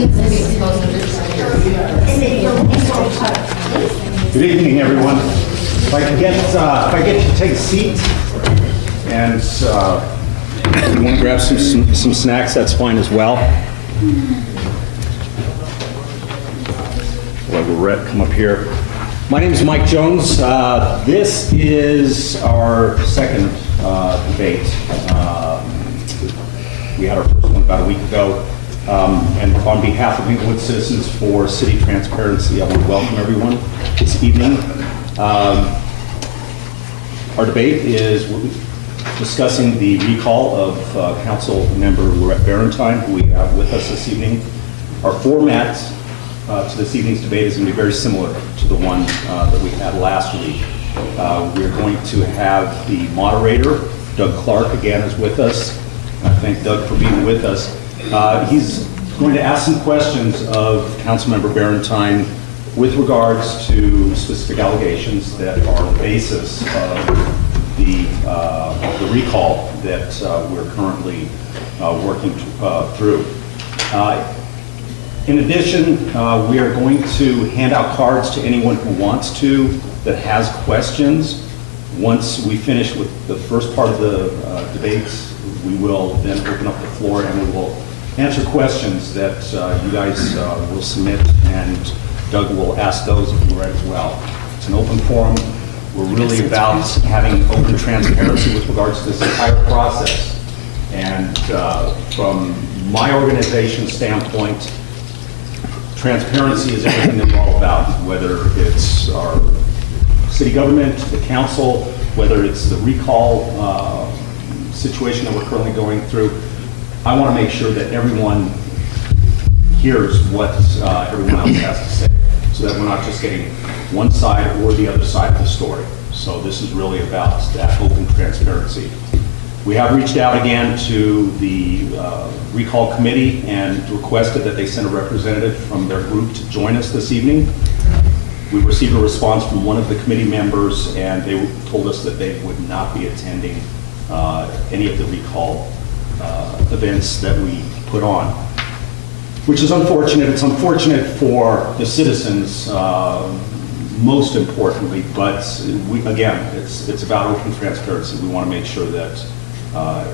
Good evening, everyone. If I get you to take a seat, and if you want to grab some snacks, that's fine as well. Let Lorette come up here. My name is Mike Jones. This is our second debate. We had our first one about a week ago. And on behalf of Englewood Citizens for City Transparency, I want to welcome everyone this evening. Our debate is discussing the recall of Council Member Lorette Barentine, who we have with us this evening. Our format to this evening's debate is going to be very similar to the one that we had last week. We're going to have the moderator, Doug Clark, again is with us. I thank Doug for being with us. He's going to ask some questions of Councilmember Barentine with regards to specific allegations that are the basis of the recall that we're currently working through. In addition, we are going to hand out cards to anyone who wants to, that has questions. Once we finish with the first part of the debates, we will then open up the floor and we will answer questions that you guys will submit, and Doug will ask those of you as well. It's an open forum. We're really about having open transparency with regards to this entire process. And from my organization's standpoint, transparency is everything that we're all about, whether it's our city government, the council, whether it's the recall situation that we're currently going through. I want to make sure that everyone hears what everyone else has to say, so that we're not just getting one side or the other side of the story. So this is really about that open transparency. We have reached out again to the recall committee and requested that they send a representative from their group to join us this evening. We received a response from one of the committee members, and they told us that they would not be attending any of the recall events that we put on, which is unfortunate. It's unfortunate for the citizens, most importantly, but again, it's about open transparency. We want to make sure that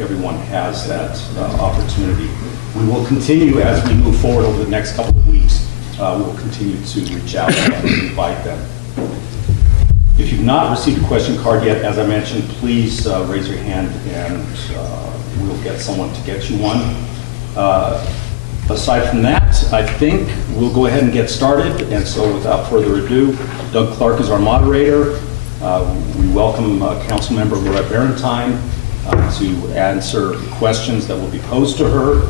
everyone has that opportunity. We will continue as we move forward over the next couple of weeks. We will continue to reach out and invite them. If you've not received a question card yet, as I mentioned, please raise your hand and we'll get someone to get you one. Aside from that, I think we'll go ahead and get started. And so without further ado, Doug Clark is our moderator. We welcome Councilmember Lorette Barentine to answer questions that will be posed to her.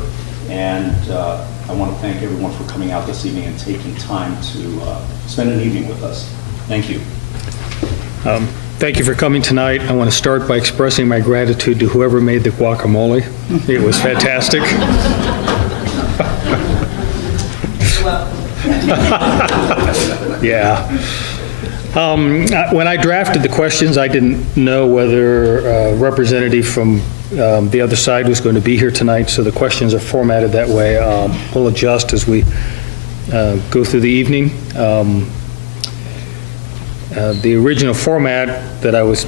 And I want to thank everyone for coming out this evening and taking time to spend an evening with us. Thank you. Thank you for coming tonight. I want to start by expressing my gratitude to whoever made the guacamole. It was fantastic. Yeah. When I drafted the questions, I didn't know whether a representative from the other side was going to be here tonight, so the questions are formatted that way. We'll adjust as we go through the evening. The original format that I was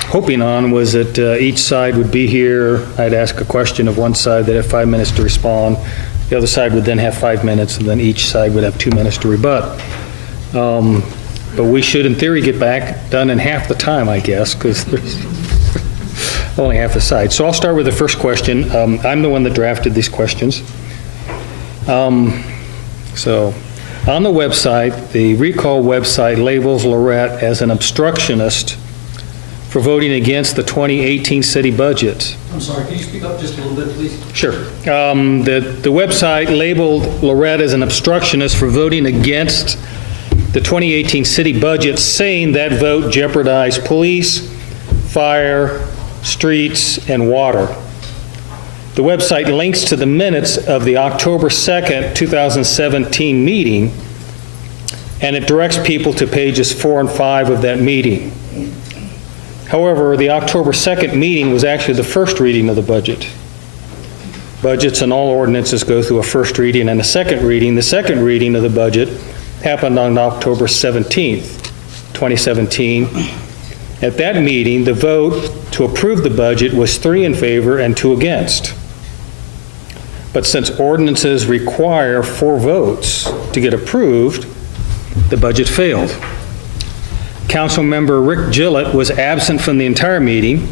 hoping on was that each side would be here. I'd ask a question of one side that had 5 minutes to respond. The other side would then have 5 minutes, and then each side would have 2 minutes to rebut. But we should, in theory, get back done in half the time, I guess, because there's only half the side. So I'll start with the first question. I'm the one that drafted these questions. So on the website, the recall website labels Lorette as an obstructionist for voting against the 2018 city budget. I'm sorry, can you speak up just a little bit, please? Sure. The website labeled Lorette as an obstructionist for voting against the 2018 city budget, saying that vote jeopardized police, fire, streets, and water. The website links to the minutes of the October 2nd, 2017 meeting, and it directs people to pages 4 and 5 of that meeting. However, the October 2nd meeting was actually the first reading of the budget. Budgets and all ordinances go through a first reading and a second reading. The second reading of the budget happened on October 17th, 2017. At that meeting, the vote to approve the budget was 3 in favor and 2 against. But since ordinances require 4 votes to get approved, the budget failed. Councilmember Rick Gillett was absent from the entire meeting,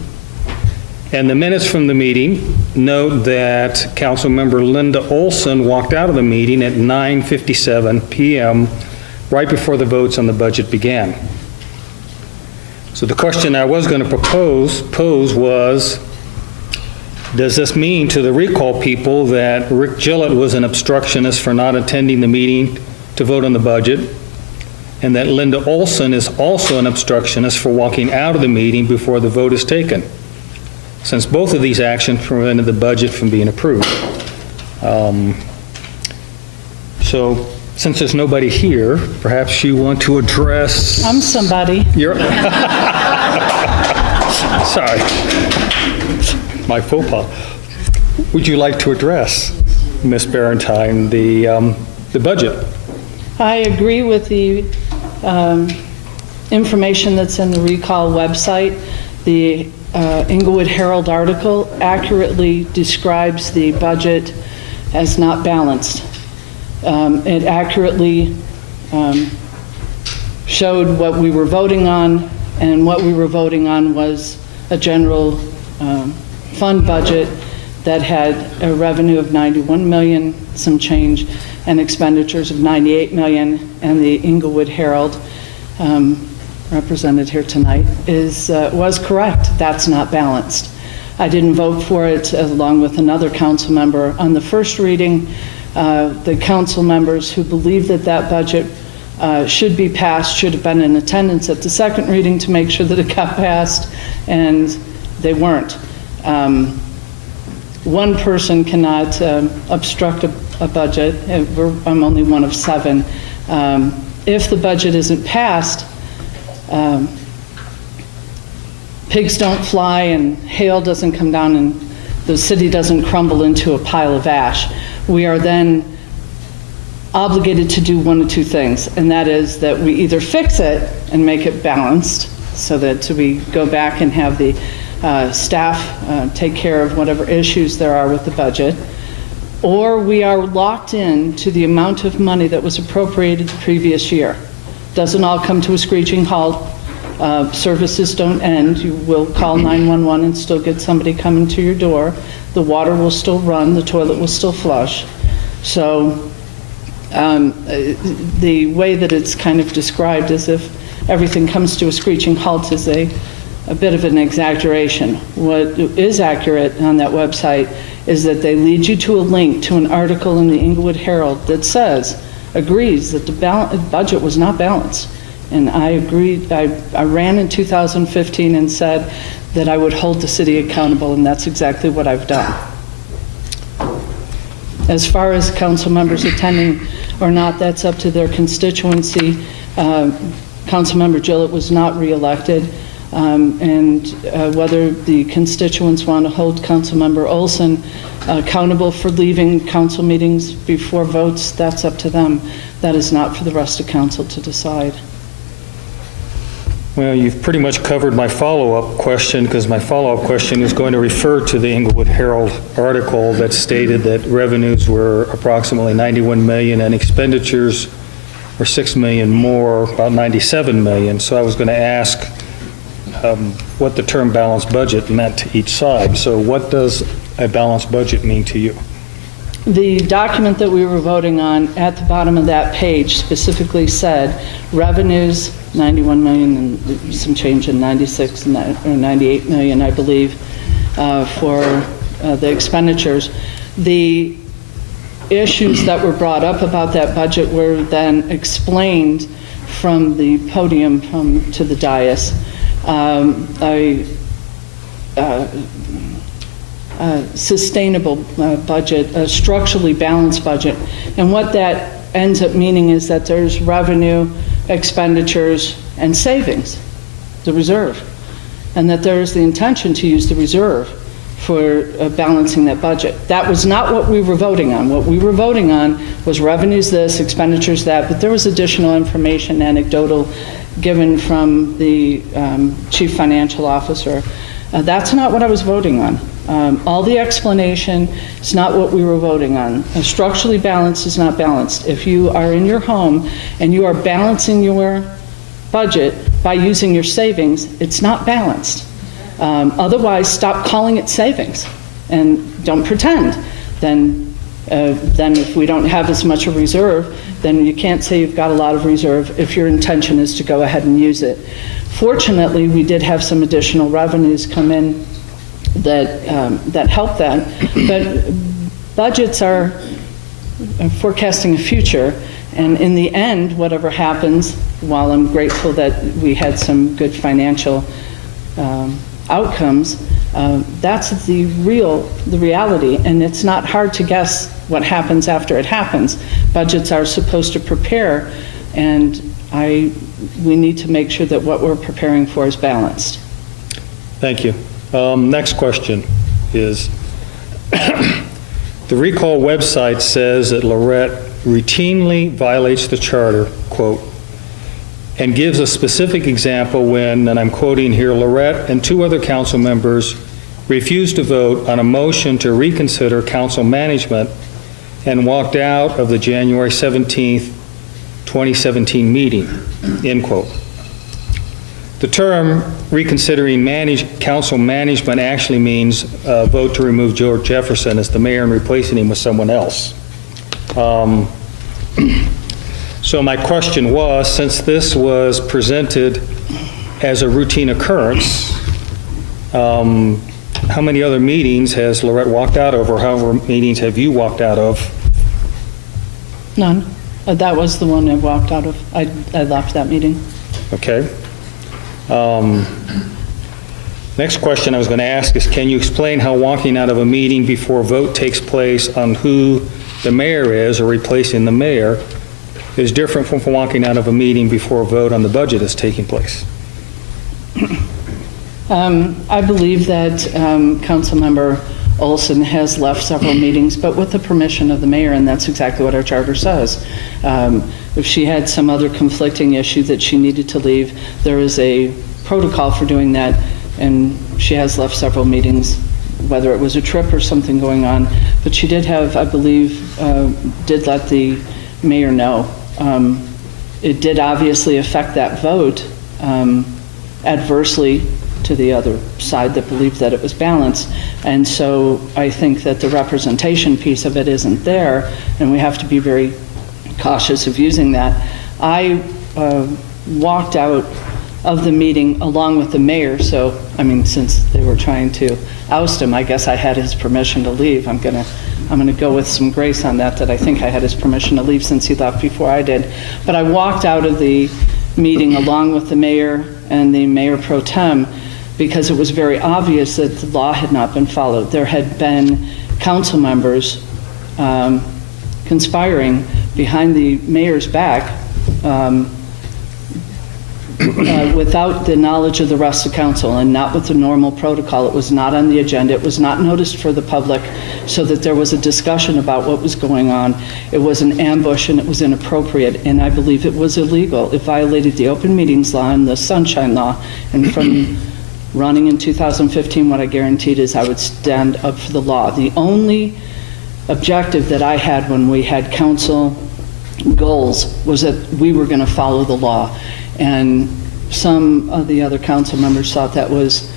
and the minutes from the meeting note that Councilmember Linda Olson walked out of the meeting at 9:57 p.m., right before the votes on the budget began. So the question I was going to pose was, does this mean to the recall people that Rick Gillett was an obstructionist for not attending the meeting to vote on the budget, and that Linda Olson is also an obstructionist for walking out of the meeting before the vote is taken, since both of these actions prevented the budget from being approved? So since there's nobody here, perhaps you want to address... I'm somebody. You're... Sorry. My faux pas. Would you like to address, Ms. Barentine, the budget? I agree with the information that's in the recall website. The Englewood Herald article accurately describes the budget as not balanced. It accurately showed what we were voting on, and what we were voting on was a general fund budget that had a revenue of 91 million, some change, and expenditures of 98 million, and the Englewood Herald, represented here tonight, was correct. That's not balanced. I didn't vote for it along with another council member. On the first reading, the council members who believed that that budget should be passed should have been in attendance at the second reading to make sure that it got passed, and they weren't. One person cannot obstruct a budget. I'm only one of 7. If the budget isn't passed, pigs don't fly and hail doesn't come down and the city doesn't crumble into a pile of ash. We are then obligated to do one of 2 things, and that is that we either fix it and make it balanced so that we go back and have the staff take care of whatever issues there are with the budget, or we are locked in to the amount of money that was appropriated the previous year. Doesn't all come to a screeching halt. Services don't end. You will call 911 and still get somebody coming to your door. The water will still run, the toilet will still flush. So the way that it's kind of described as if everything comes to a screeching halt is a bit of an exaggeration. What is accurate on that website is that they lead you to a link to an article in the Englewood Herald that agrees that the budget was not balanced. And I agreed. I ran in 2015 and said that I would hold the city accountable, and that's exactly what I've done. As far as council members attending or not, that's up to their constituency. Councilmember Gillett was not reelected, and whether the constituents want to hold Councilmember Olson accountable for leaving council meetings before votes, that's up to them. That is not for the rest of council to decide. Well, you've pretty much covered my follow-up question, because my follow-up question is going to refer to the Englewood Herald article that stated that revenues were approximately 91 million and expenditures were 6 million more, about 97 million. So I was going to ask what the term balanced budget meant to each side. So what does a balanced budget mean to you? The document that we were voting on at the bottom of that page specifically said revenues 91 million and some change in 96 or 98 million, I believe, for the expenditures. The issues that were brought up about that budget were then explained from the podium to the dais. Sustainable budget, a structurally balanced budget. And what that ends up meaning is that there's revenue, expenditures, and savings, the reserve. And that there is the intention to use the reserve for balancing that budget. That was not what we were voting on. What we were voting on was revenues this, expenditures that, but there was additional information, anecdotal, given from the chief financial officer. That's not what I was voting on. All the explanation is not what we were voting on. Structurally balanced is not balanced. If you are in your home and you are balancing your budget by using your savings, it's not balanced. Otherwise, stop calling it savings and don't pretend. Then if we don't have as much a reserve, then you can't say you've got a lot of reserve if your intention is to go ahead and use it. Fortunately, we did have some additional revenues come in that help that, but budgets are forecasting a future, and in the end, whatever happens, while I'm grateful that we had some good financial outcomes, that's the reality, and it's not hard to guess what happens after it happens. Budgets are supposed to prepare, and we need to make sure that what we're preparing for is balanced. Thank you. Next question is, the recall website says that Lorette routinely violates the charter, quote, and gives a specific example when, and I'm quoting here, Lorette and 2 other council members refused to vote on a motion to reconsider council management and walked out of the January 17th, 2017 meeting, end quote. The term reconsidering council management actually means vote to remove George Jefferson as the mayor and replacing him with someone else. So my question was, since this was presented as a routine occurrence, how many other meetings has Lorette walked out of, or how many meetings have you walked out of? None. That was the one I walked out of. I left that meeting. Okay. Next question I was going to ask is, can you explain how walking out of a meeting before a vote takes place on who the mayor is or replacing the mayor is different from walking out of a meeting before a vote on the budget is taking place? I believe that Councilmember Olson has left several meetings, but with the permission of the mayor, and that's exactly what our charter says. If she had some other conflicting issue that she needed to leave, there is a protocol for doing that, and she has left several meetings, whether it was a trip or something going on. But she did have, I believe, did let the mayor know. It did obviously affect that vote adversely to the other side that believed that it was balanced. And so I think that the representation piece of it isn't there, and we have to be very cautious of using that. I walked out of the meeting along with the mayor, so, I mean, since they were trying to oust him, I guess I had his permission to leave. I'm gonna go with some grace on that I think I had his permission to leave since he left before I did. But I walked out of the meeting along with the mayor and the mayor pro tem because it was very obvious that the law had not been followed. There had been council members conspiring behind the mayor's back without the knowledge of the rest of council and not with the normal protocol. It was not on the agenda. It was not noticed for the public so that there was a discussion about what was going on. It was an ambush and it was inappropriate, and I believe it was illegal. It violated the open meetings law and the sunshine law. And from running in 2015, what I guaranteed is I would stand up for the law. The only objective that I had when we had council goals was that we were going to follow the law. And some of the other council members thought that was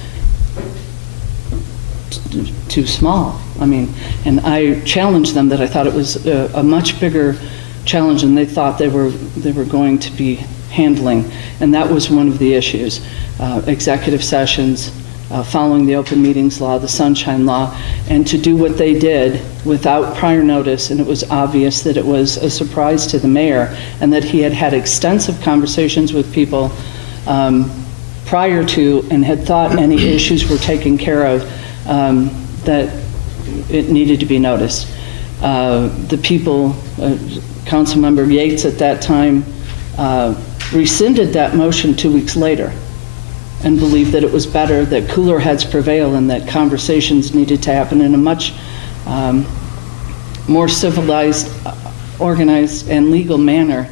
too small. I mean, and I challenged them that I thought it was a much bigger challenge than they thought they were going to be handling. And that was one of the issues. Executive sessions, following the open meetings law, the sunshine law, and to do what they did without prior notice. And it was obvious that it was a surprise to the mayor and that he had had extensive conversations with people prior to and had thought any issues were taken care of, that it needed to be noticed. The people, Councilmember Yates at that time rescinded that motion 2 weeks later. and believed that it was better that cooler heads prevail and that conversations needed to happen in a much more civilized, organized, and legal manner.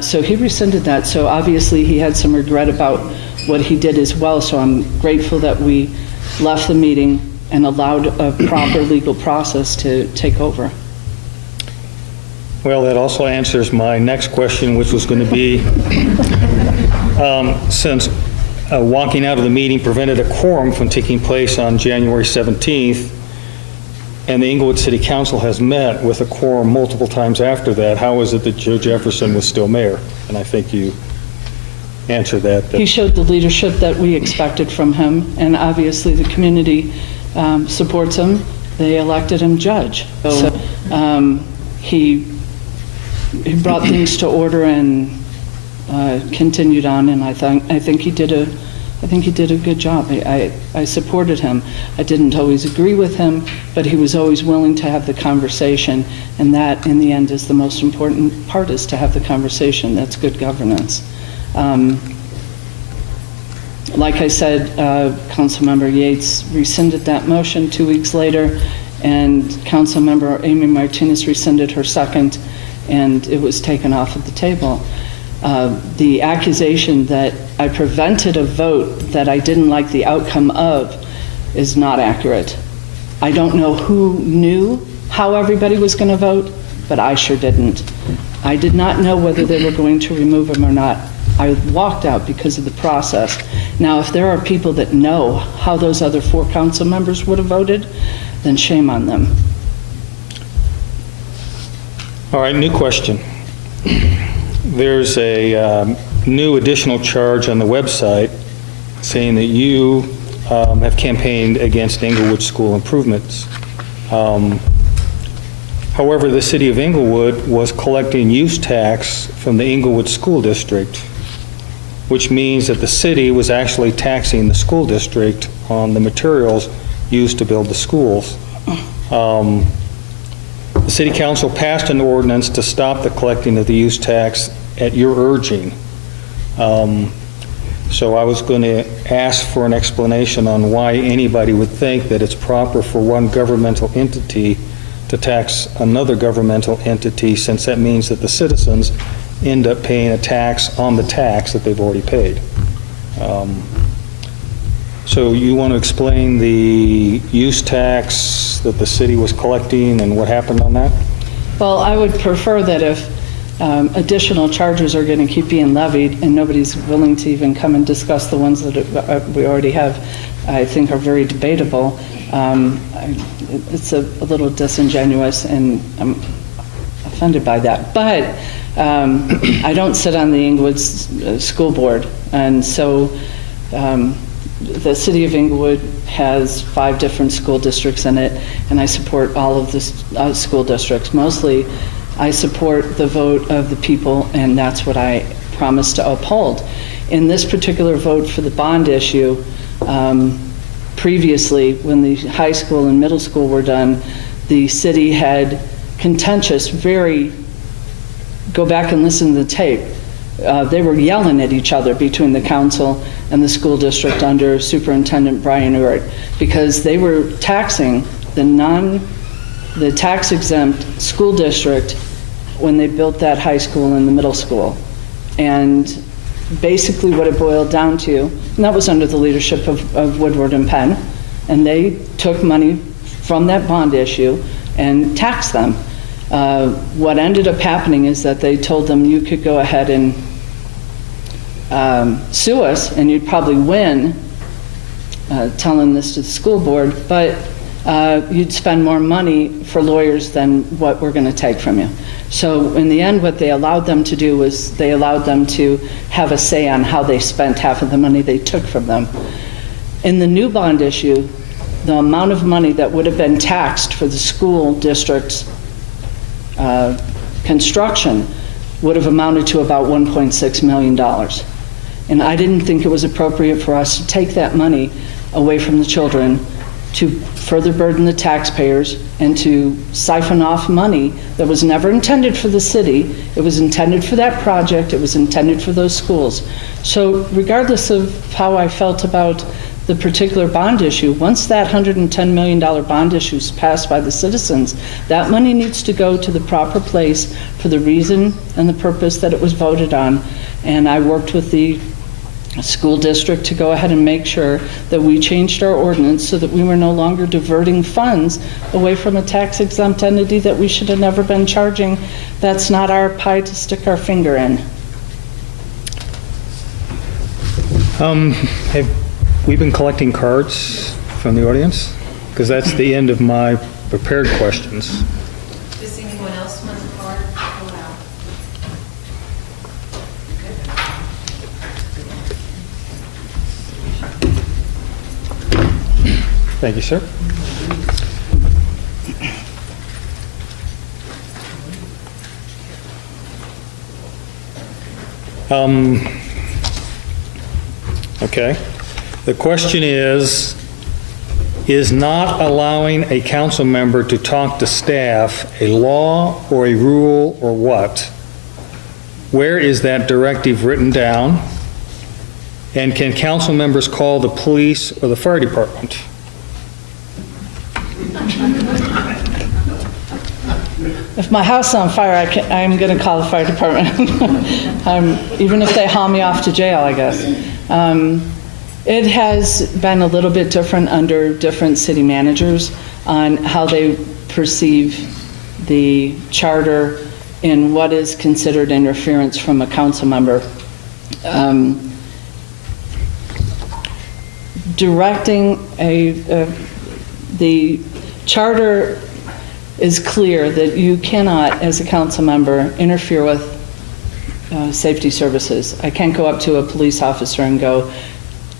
So he rescinded that. So obviously he had some regret about what he did as well. So I'm grateful that we left the meeting and allowed a proper legal process to take over. Well, that also answers my next question, which was going to be, since walking out of the meeting prevented a quorum from taking place on January 17th, and the Englewood City Council has met with a quorum multiple times after that, how is it that Joe Jefferson was still mayor? And I think you answered that. He showed the leadership that we expected from him, and obviously the community supports him. They elected him judge. So he brought things to order and continued on, and I think he did a good job. I supported him. I didn't always agree with him, but he was always willing to have the conversation, and that, in the end, is the most important part, is to have the conversation. That's good governance. Like I said, Councilmember Yates rescinded that motion 2 weeks later, and Councilmember Amy Martinez rescinded her second, and it was taken off of the table. The accusation that I prevented a vote that I didn't like the outcome of is not accurate. I don't know who knew how everybody was going to vote, but I sure didn't. I did not know whether they were going to remove him or not. I walked out because of the process. Now, if there are people that know how those other 4 council members would have voted, then shame on them. All right, new question. There's a new additional charge on the website saying that you have campaigned against Englewood school improvements. However, the city of Englewood was collecting use tax from the Englewood School District, which means that the city was actually taxing the school district on the materials used to build the schools. The city council passed an ordinance to stop the collecting of the use tax at your urging. So I was going to ask for an explanation on why anybody would think that it's proper for one governmental entity to tax another governmental entity, since that means that the citizens end up paying a tax on the tax that they've already paid. So you want to explain the use tax that the city was collecting and what happened on that? Well, I would prefer that if additional charges are going to keep being levied and nobody's willing to even come and discuss the ones that we already have, I think are very debatable. It's a little disingenuous, and I'm offended by that. But I don't sit on the Englewood School Board, and so the city of Englewood has 5 different school districts in it, and I support all of the school districts. Mostly, I support the vote of the people, and that's what I promise to uphold. In this particular vote for the bond issue, previously, when the high school and middle school were done, the city had contentious, go back and listen to the tape. They were yelling at each other between the council and the school district under Superintendent Brian Urt, because they were taxing the tax-exempt school district when they built that high school and the middle school. And basically what it boiled down to, and that was under the leadership of Woodward and Penn, and they took money from that bond issue and taxed them. What ended up happening is that they told them, you could go ahead and sue us, and you'd probably win, telling this to the school board, but you'd spend more money for lawyers than what we're going to take from you. So in the end, what they allowed them to do was they allowed them to have a say on how they spent half of the money they took from them. In the new bond issue, the amount of money that would have been taxed for the school district's construction would have amounted to about $1.6 million. And I didn't think it was appropriate for us to take that money away from the children to further burden the taxpayers and to siphon off money that was never intended for the city. It was intended for that project. It was intended for those schools. So regardless of how I felt about the particular bond issue, once that $110 million bond issue is passed by the citizens, that money needs to go to the proper place for the reason and the purpose that it was voted on. And I worked with the school district to go ahead and make sure that we changed our ordinance so that we were no longer diverting funds away from a tax-exempt entity that we should have never been charging. That's not our pie to stick our finger in. Have we been collecting cards from the audience? Because that's the end of my prepared questions. Does anyone else want a card? Pull out. Thank you, sir. Okay. The question is not allowing a council member to talk to staff a law or a rule or what? Where is that directive written down? And can council members call the police or the fire department? If my house is on fire, I'm going to call the fire department, even if they haul me off to jail, I guess. It has been a little bit different under different city managers on how they perceive the charter and what is considered interference from a council member. Directing the charter is clear that you cannot, as a council member, interfere with safety services. I can't go up to a police officer and go,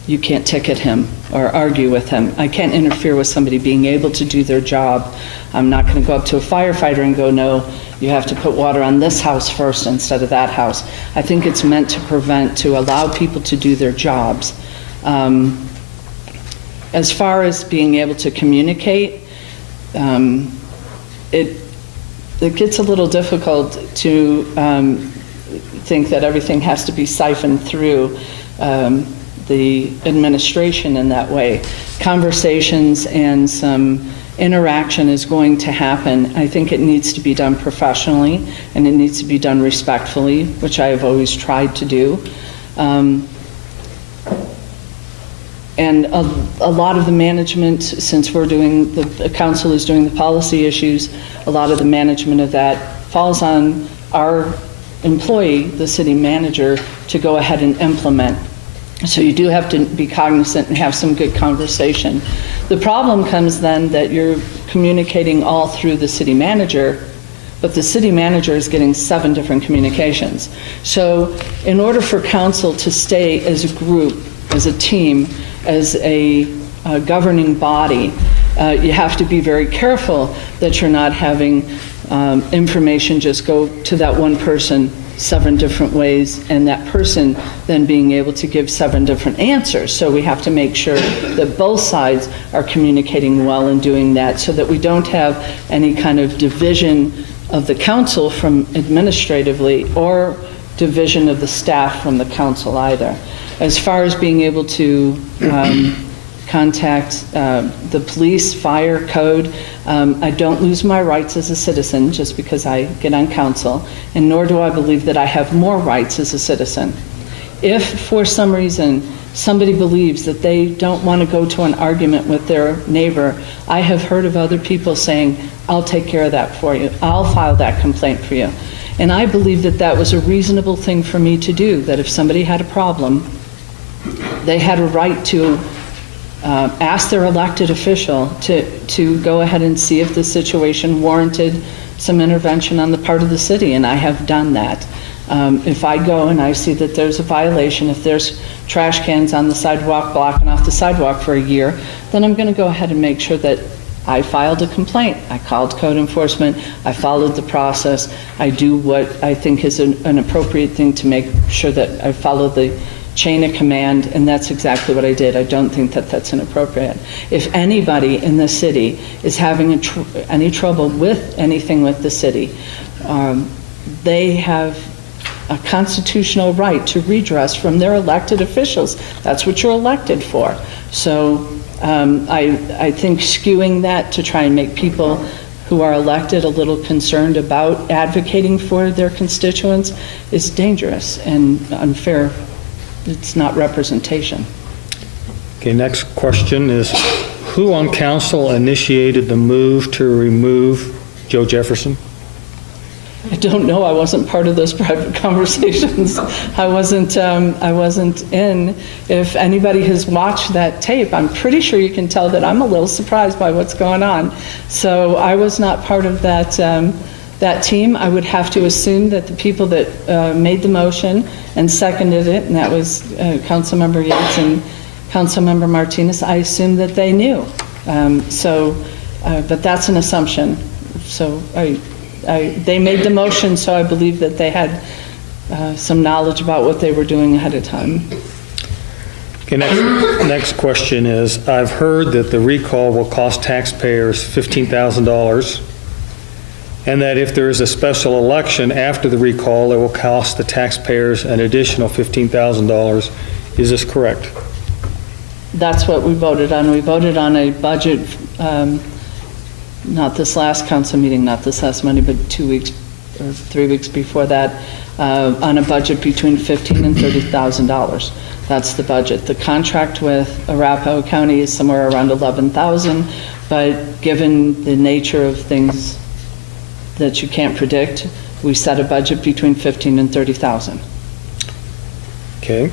you can't ticket him or argue with him. I can't interfere with somebody being able to do their job. I'm not going to go up to a firefighter and go, no, you have to put water on this house first instead of that house. I think it's meant to allow people to do their jobs. As far as being able to communicate, it gets a little difficult to think that everything has to be siphoned through the administration in that way. Conversations and some interaction is going to happen. I think it needs to be done professionally and it needs to be done respectfully, which I have always tried to do. And a lot of the management, since we're doing, the council is doing the policy issues, a lot of the management of that falls on our employee, the city manager, to go ahead and implement. So you do have to be cognizant and have some good conversation. The problem comes then that you're communicating all through the city manager, but the city manager is getting 7 different communications. So in order for council to stay as a group, as a team, as a governing body, you have to be very careful that you're not having information just go to that one person 7 different ways, and that person then being able to give 7 different answers. So we have to make sure that both sides are communicating well and doing that so that we don't have any kind of division of the council from administratively or division of the staff from the council either. As far as being able to contact the police, fire, code, I don't lose my rights as a citizen just because I get on council, and nor do I believe that I have more rights as a citizen. If for some reason somebody believes that they don't want to go to an argument with their neighbor, I have heard of other people saying, I'll take care of that for you. I'll file that complaint for you. And I believe that that was a reasonable thing for me to do, that if somebody had a problem, they had a right to ask their elected official to go ahead and see if the situation warranted some intervention on the part of the city, and I have done that. If I go and I see that there's a violation, if there's trash cans on the sidewalk blocking off the sidewalk for a year, then I'm going to go ahead and make sure that I filed a complaint. I called code enforcement. I followed the process. I do what I think is an appropriate thing to make sure that I follow the chain of command, and that's exactly what I did. I don't think that that's inappropriate. If anybody in the city is having any trouble with anything with the city, they have a constitutional right to redress from their elected officials. That's what you're elected for. So I think skewing that to try and make people who are elected a little concerned about advocating for their constituents is dangerous and unfair. It's not representation. Okay, next question is, who on council initiated the move to remove Joe Jefferson? I don't know. I wasn't part of those private conversations. I wasn't in. If anybody has watched that tape, I'm pretty sure you can tell that I'm a little surprised by what's going on. So I was not part of that, that team. I would have to assume that the people that made the motion and seconded it, and that was Councilmember Yates and Councilmember Martinez, I assume that they knew. But that's an assumption. So they made the motion, so I believe that they had some knowledge about what they were doing ahead of time. Okay, next question is, I've heard that the recall will cost taxpayers $15,000, and that if there is a special election after the recall, it will cost the taxpayers an additional $15,000. Is this correct? That's what we voted on. We voted on a budget, not this last council meeting, not this last Monday, but 2 weeks or 3 weeks before that, on a budget between $15,000 and $30,000. That's the budget. The contract with Arapahoe County is somewhere around $11,000, but given the nature of things that you can't predict, we set a budget between $15,000 and $30,000. Okay.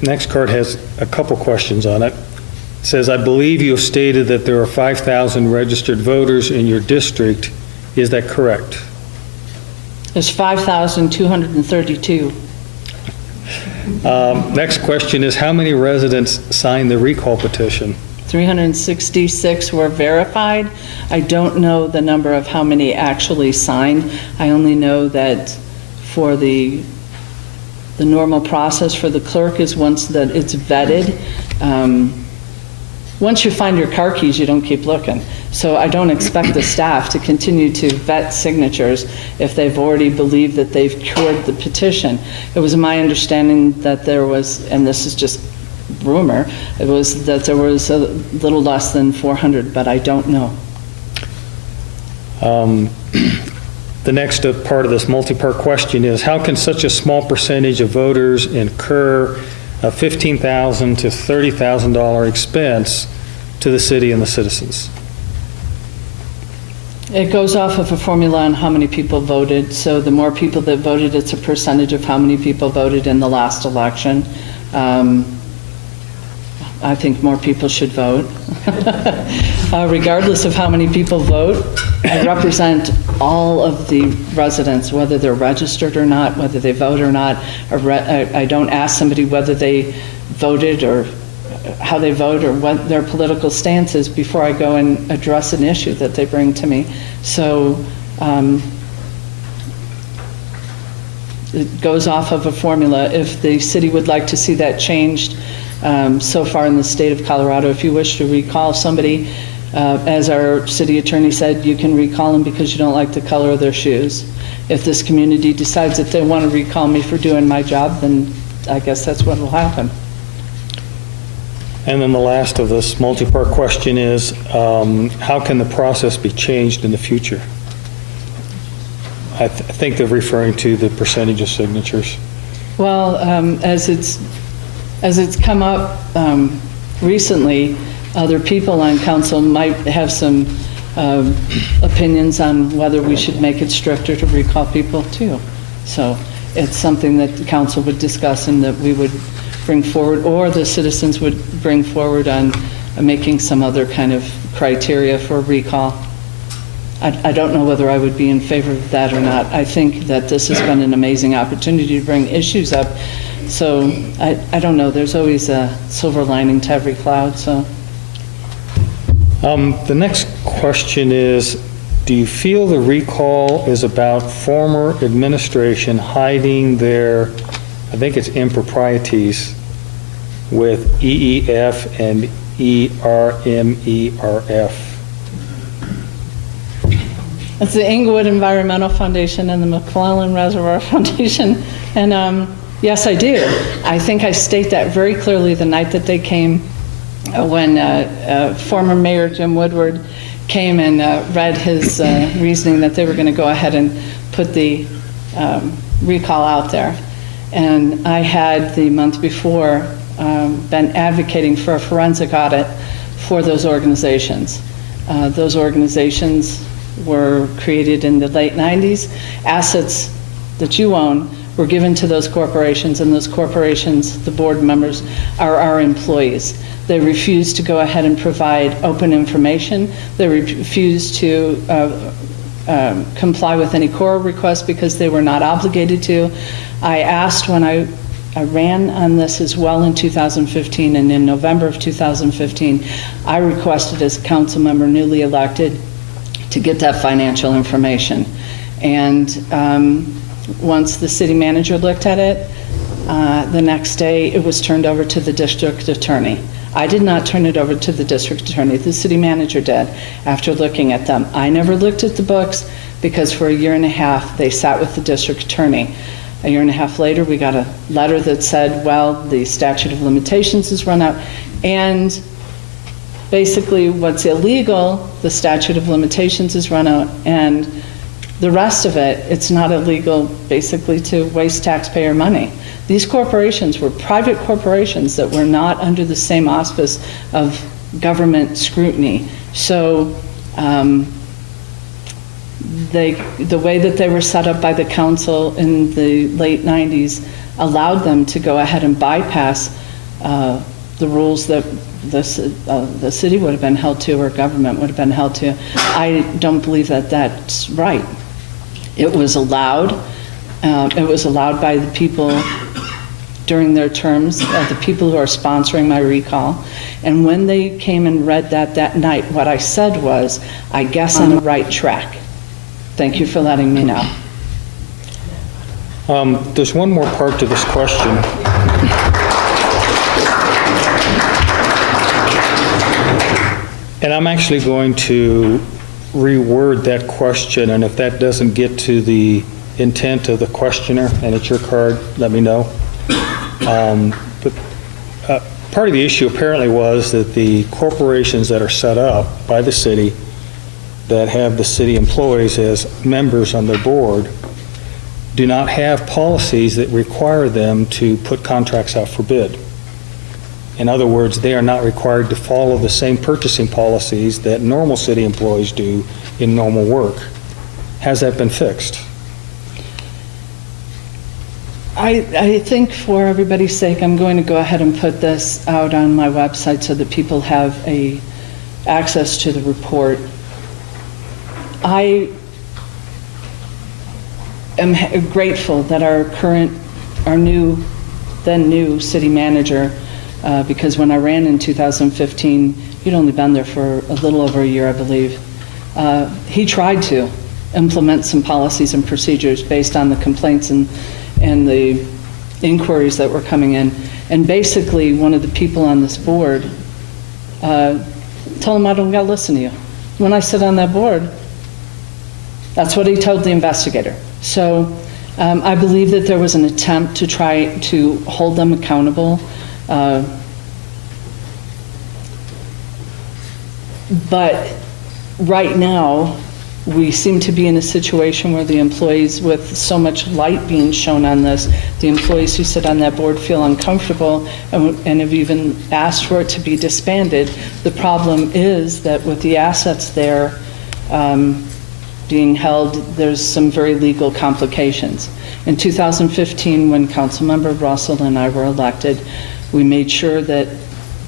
Next card has a couple questions on it. It says, I believe you have stated that there are 5,000 registered voters in your district. Is that correct? There's 5,232. Next question is, how many residents signed the recall petition? 366 were verified. I don't know the number of how many actually signed. I only know that for the normal process for the clerk is once that it's vetted. Once you find your car keys, you don't keep looking. So I don't expect the staff to continue to vet signatures if they've already believed that they've cured the petition. It was my understanding that there was, and this is just rumor, it was that there was a little less than 400, but I don't know. The next part of this multi-part question is, how can such a small percentage of voters incur a $15,000 to $30,000 expense to the city and the citizens? It goes off of a formula on how many people voted. So the more people that voted, it's a percentage of how many people voted in the last election. I think more people should vote. Regardless of how many people vote, I represent all of the residents, whether they're registered or not, whether they vote or not. I don't ask somebody whether they voted or how they vote or what their political stance is before I go and address an issue that they bring to me. So it goes off of a formula. If the city would like to see that changed, so far in the state of Colorado, if you wish to recall somebody, as our city attorney said, you can recall them because you don't like the color of their shoes. If this community decides that they want to recall me for doing my job, then I guess that's what will happen. And then the last of this multi-part question is, how can the process be changed in the future? I think they're referring to the percentage of signatures. Well, as it's come up recently, other people on council might have some opinions on whether we should make it stricter to recall people too. So it's something that the council would discuss and that we would bring forward, or the citizens would bring forward on making some other kind of criteria for recall. I don't know whether I would be in favor of that or not. I think that this has been an amazing opportunity to bring issues up. So I don't know. There's always a silver lining to every cloud. So the next question is, do you feel the recall is about former administration hiding their I think it's improprieties with EEF and ERMERF. It's the Englewood Environmental Foundation and the McClellan Reservoir Foundation. And yes, I do. I think I state that very clearly the night that they came, when former Mayor Jim Woodward came and read his reasoning that they were going to go ahead and put the recall out there. And I had the month before been advocating for a forensic audit for those organizations. Those organizations were created in the late 90s. Assets that you own were given to those corporations, and those corporations, the board members, are our employees. They refuse to go ahead and provide open information. They refuse to comply with any core requests because they were not obligated to. I asked when I ran on this as well in 2015, and in November of 2015, I requested as a council member newly elected to get that financial information. And once the city manager looked at it, the next day it was turned over to the district attorney. I did not turn it over to the district attorney. The city manager did after looking at them. I never looked at the books because for a year and a half they sat with the district attorney. A year and a half later, we got a letter that said, well, the statute of limitations has run out. And basically what's illegal, the statute of limitations has run out, and the rest of it, it's not illegal basically to waste taxpayer money. These corporations were private corporations that were not under the same auspice of government scrutiny. So the way that they were set up by the council in the late 90s allowed them to go ahead and bypass the rules that the city would have been held to, or government would have been held to. I don't believe that that's right. It was allowed. It was allowed by the people during their terms, the people who are sponsoring my recall. And when they came and read that night, what I said was, I guess I'm on the right track. Thank you for letting me know. There's one more part to this question. And I'm actually going to reword that question, and if that doesn't get to the intent of the questioner and it's your card, let me know. But part of the issue apparently was that the corporations that are set up by the city that have the city employees as members on their board do not have policies that require them to put contracts out for bid. In other words, they are not required to follow the same purchasing policies that normal city employees do in normal work. Has that been fixed? I think for everybody's sake, I'm going to go ahead and put this out on my website so that people have access to the report. I am grateful that our new city manager, because when I ran in 2015, he'd only been there for a little over a year, I believe. He tried to implement some policies and procedures based on the complaints and the inquiries that were coming in. And basically, one of the people on this board told him, I don't got to listen to you. When I sit on that board, that's what he told the investigator. So I believe that there was an attempt to try to hold them accountable. But right now, we seem to be in a situation where the employees, with so much light being shown on this, the employees who sit on that board feel uncomfortable and have even asked for it to be disbanded. The problem is that with the assets there being held, there's some very legal complications. In 2015, when Councilmember Russell and I were elected, we made sure that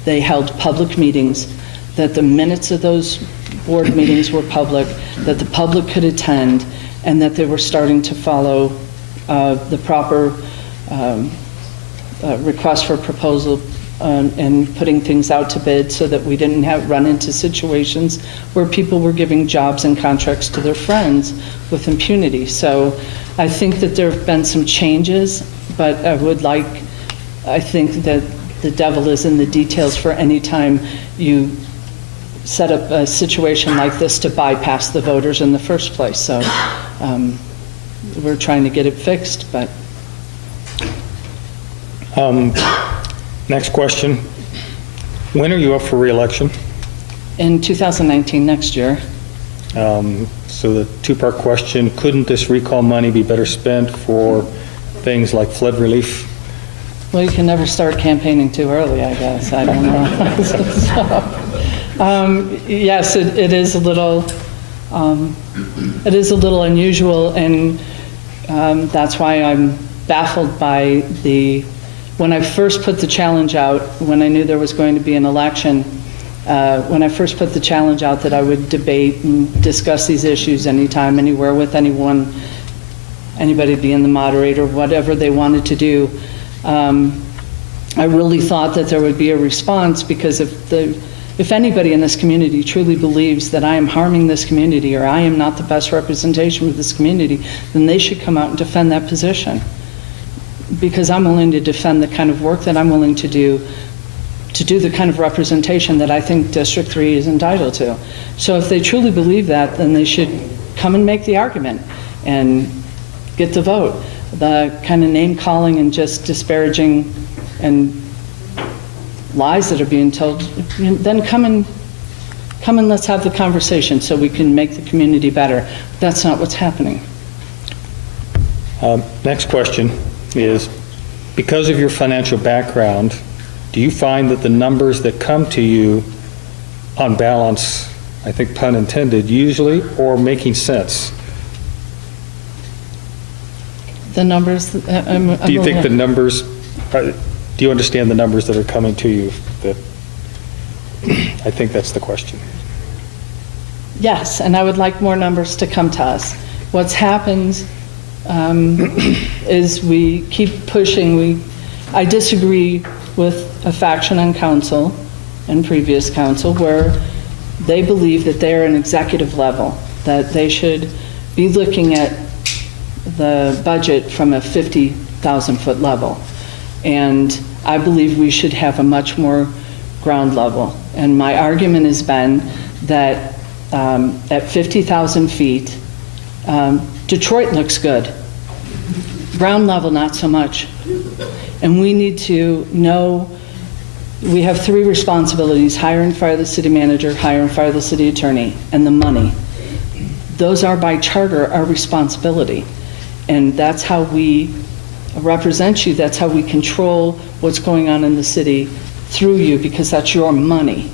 they held public meetings, that the minutes of those board meetings were public, that the public could attend, and that they were starting to follow the proper request for proposal and putting things out to bid so that we didn't run into situations where people were giving jobs and contracts to their friends with impunity. So I think that there have been some changes but I think that the devil is in the details for any time you set up a situation like this to bypass the voters in the first place. So we're trying to get it fixed, but. Next question. When are you up for reelection? In 2019, next year. So the two-part question, couldn't this recall money be better spent for things like flood relief? Well, you can never start campaigning too early, I guess. I don't know. Yes, it is a little unusual, and that's why I'm baffled by when I first put the challenge out, when I knew there was going to be an election, when I first put the challenge out that I would debate and discuss these issues anytime, anywhere, with anyone, anybody being the moderator, whatever they wanted to do, I really thought that there would be a response, because if anybody in this community truly believes that I am harming this community or I am not the best representation of this community, then they should come out and defend that position. Because I'm willing to defend the kind of work that I'm willing to do the kind of representation that I think District 3 is entitled to. So if they truly believe that, then they should come and make the argument and get the vote. The kind of name calling and just disparaging and lies that are being told, then come and let's have the conversation so we can make the community better. That's not what's happening. Next question is, because of your financial background, do you find that the numbers that come to you on balance, I think pun intended, usually, or making sense? The numbers, Do you think the numbers, do you understand the numbers that are coming to you? I think that's the question. Yes, and I would like more numbers to come to us. What's happened is we keep pushing. I disagree with a faction on council and previous council where they believe that they're an executive level, that they should be looking at the budget from a 50,000-foot level. And I believe we should have a much more ground level. And my argument has been that at 50,000 feet, Detroit looks good. Ground level, not so much. And we need to know, we have three responsibilities: hire and fire the city manager, hire and fire the city attorney, and the money. Those are by charter our responsibility. And that's how we represent you. That's how we control what's going on in the city through you, because that's your money.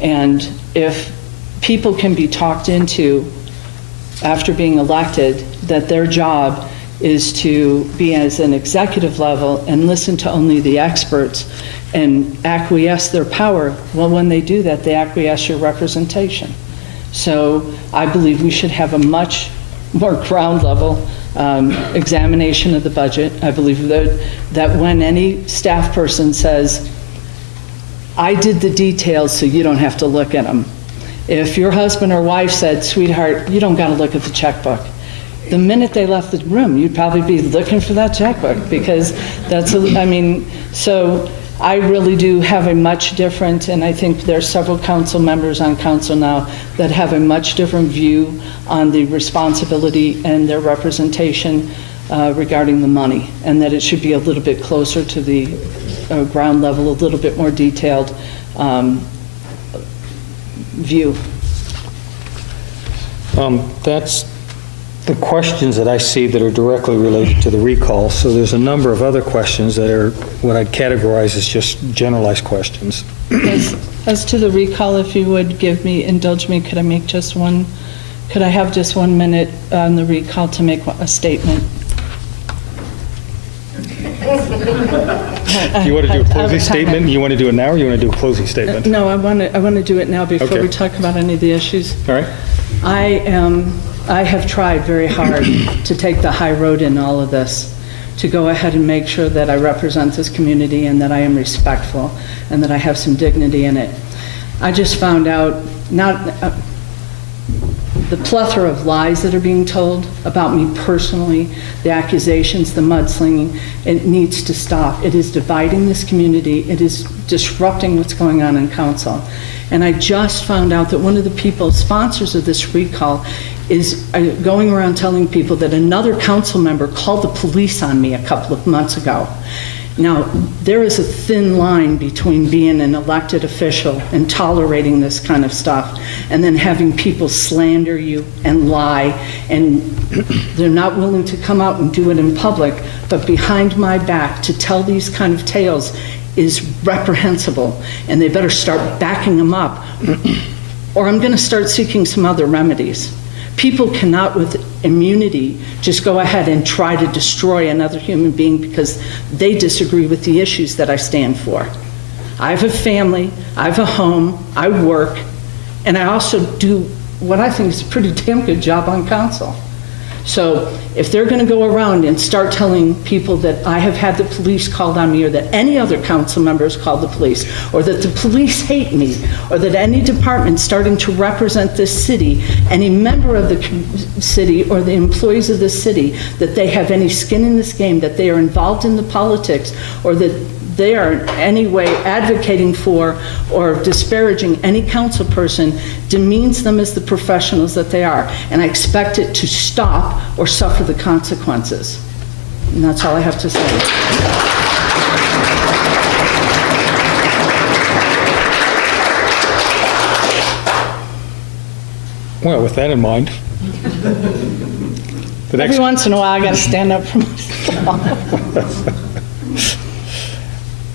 And if people can be talked into, after being elected, that their job is to be as an executive level and listen to only the experts and acquiesce their power, well, when they do that, they acquiesce your representation. So I believe we should have a much more ground level examination of the budget. I believe that when any staff person says, I did the details so you don't have to look at them. If your husband or wife said, sweetheart, you don't got to look at the checkbook, the minute they left the room, you'd probably be looking for that checkbook, because so I really do have a much different, and I think there's several council members on council now that have a much different view on the responsibility and their representation regarding the money, and that it should be a little bit closer to the ground level, a little bit more detailed view. That's the questions that I see that are directly related to the recall. So there's a number of other questions that are what I'd categorize as just generalized questions. As to the recall, if you would indulge me, could I have just 1 minute on the recall to make a statement? You want to do a closing statement? You want to do it now, or you want to do a closing statement? No, I want to do it now before Okay. we talk about any of the issues. All right. I have tried very hard to take the high road in all of this, to go ahead and make sure that I represent this community and that I am respectful and that I have some dignity in it. I just found out, the plethora of lies that are being told about me personally, the accusations, the mudslinging, it needs to stop. It is dividing this community. It is disrupting what's going on in council. And I just found out that one of the people, sponsors of this recall, is going around telling people that another council member called the police on me a couple of months ago. Now, there is a thin line between being an elected official and tolerating this kind of stuff, and then having people slander you and lie, and they're not willing to come out and do it in public, but behind my back to tell these kind of tales is reprehensible, and they better start backing them up, or I'm going to start seeking some other remedies. People cannot, with immunity, just go ahead and try to destroy another human being because they disagree with the issues that I stand for. I have a family, I have a home, I work, and I also do what I think is a pretty damn good job on council. So if they're going to go around and start telling people that I have had the police called on me, or that any other council members called the police, or that the police hate me, or that any department starting to represent this city, any member of the city or the employees of this city, that they have any skin in this game, that they are involved in the politics, or that they are in any way advocating for or disparaging any council person, demeans them as the professionals that they are. And I expect it to stop or suffer the consequences. And that's all I have to say. Well, with that in mind, the next Every once in a while, I got to stand up for myself.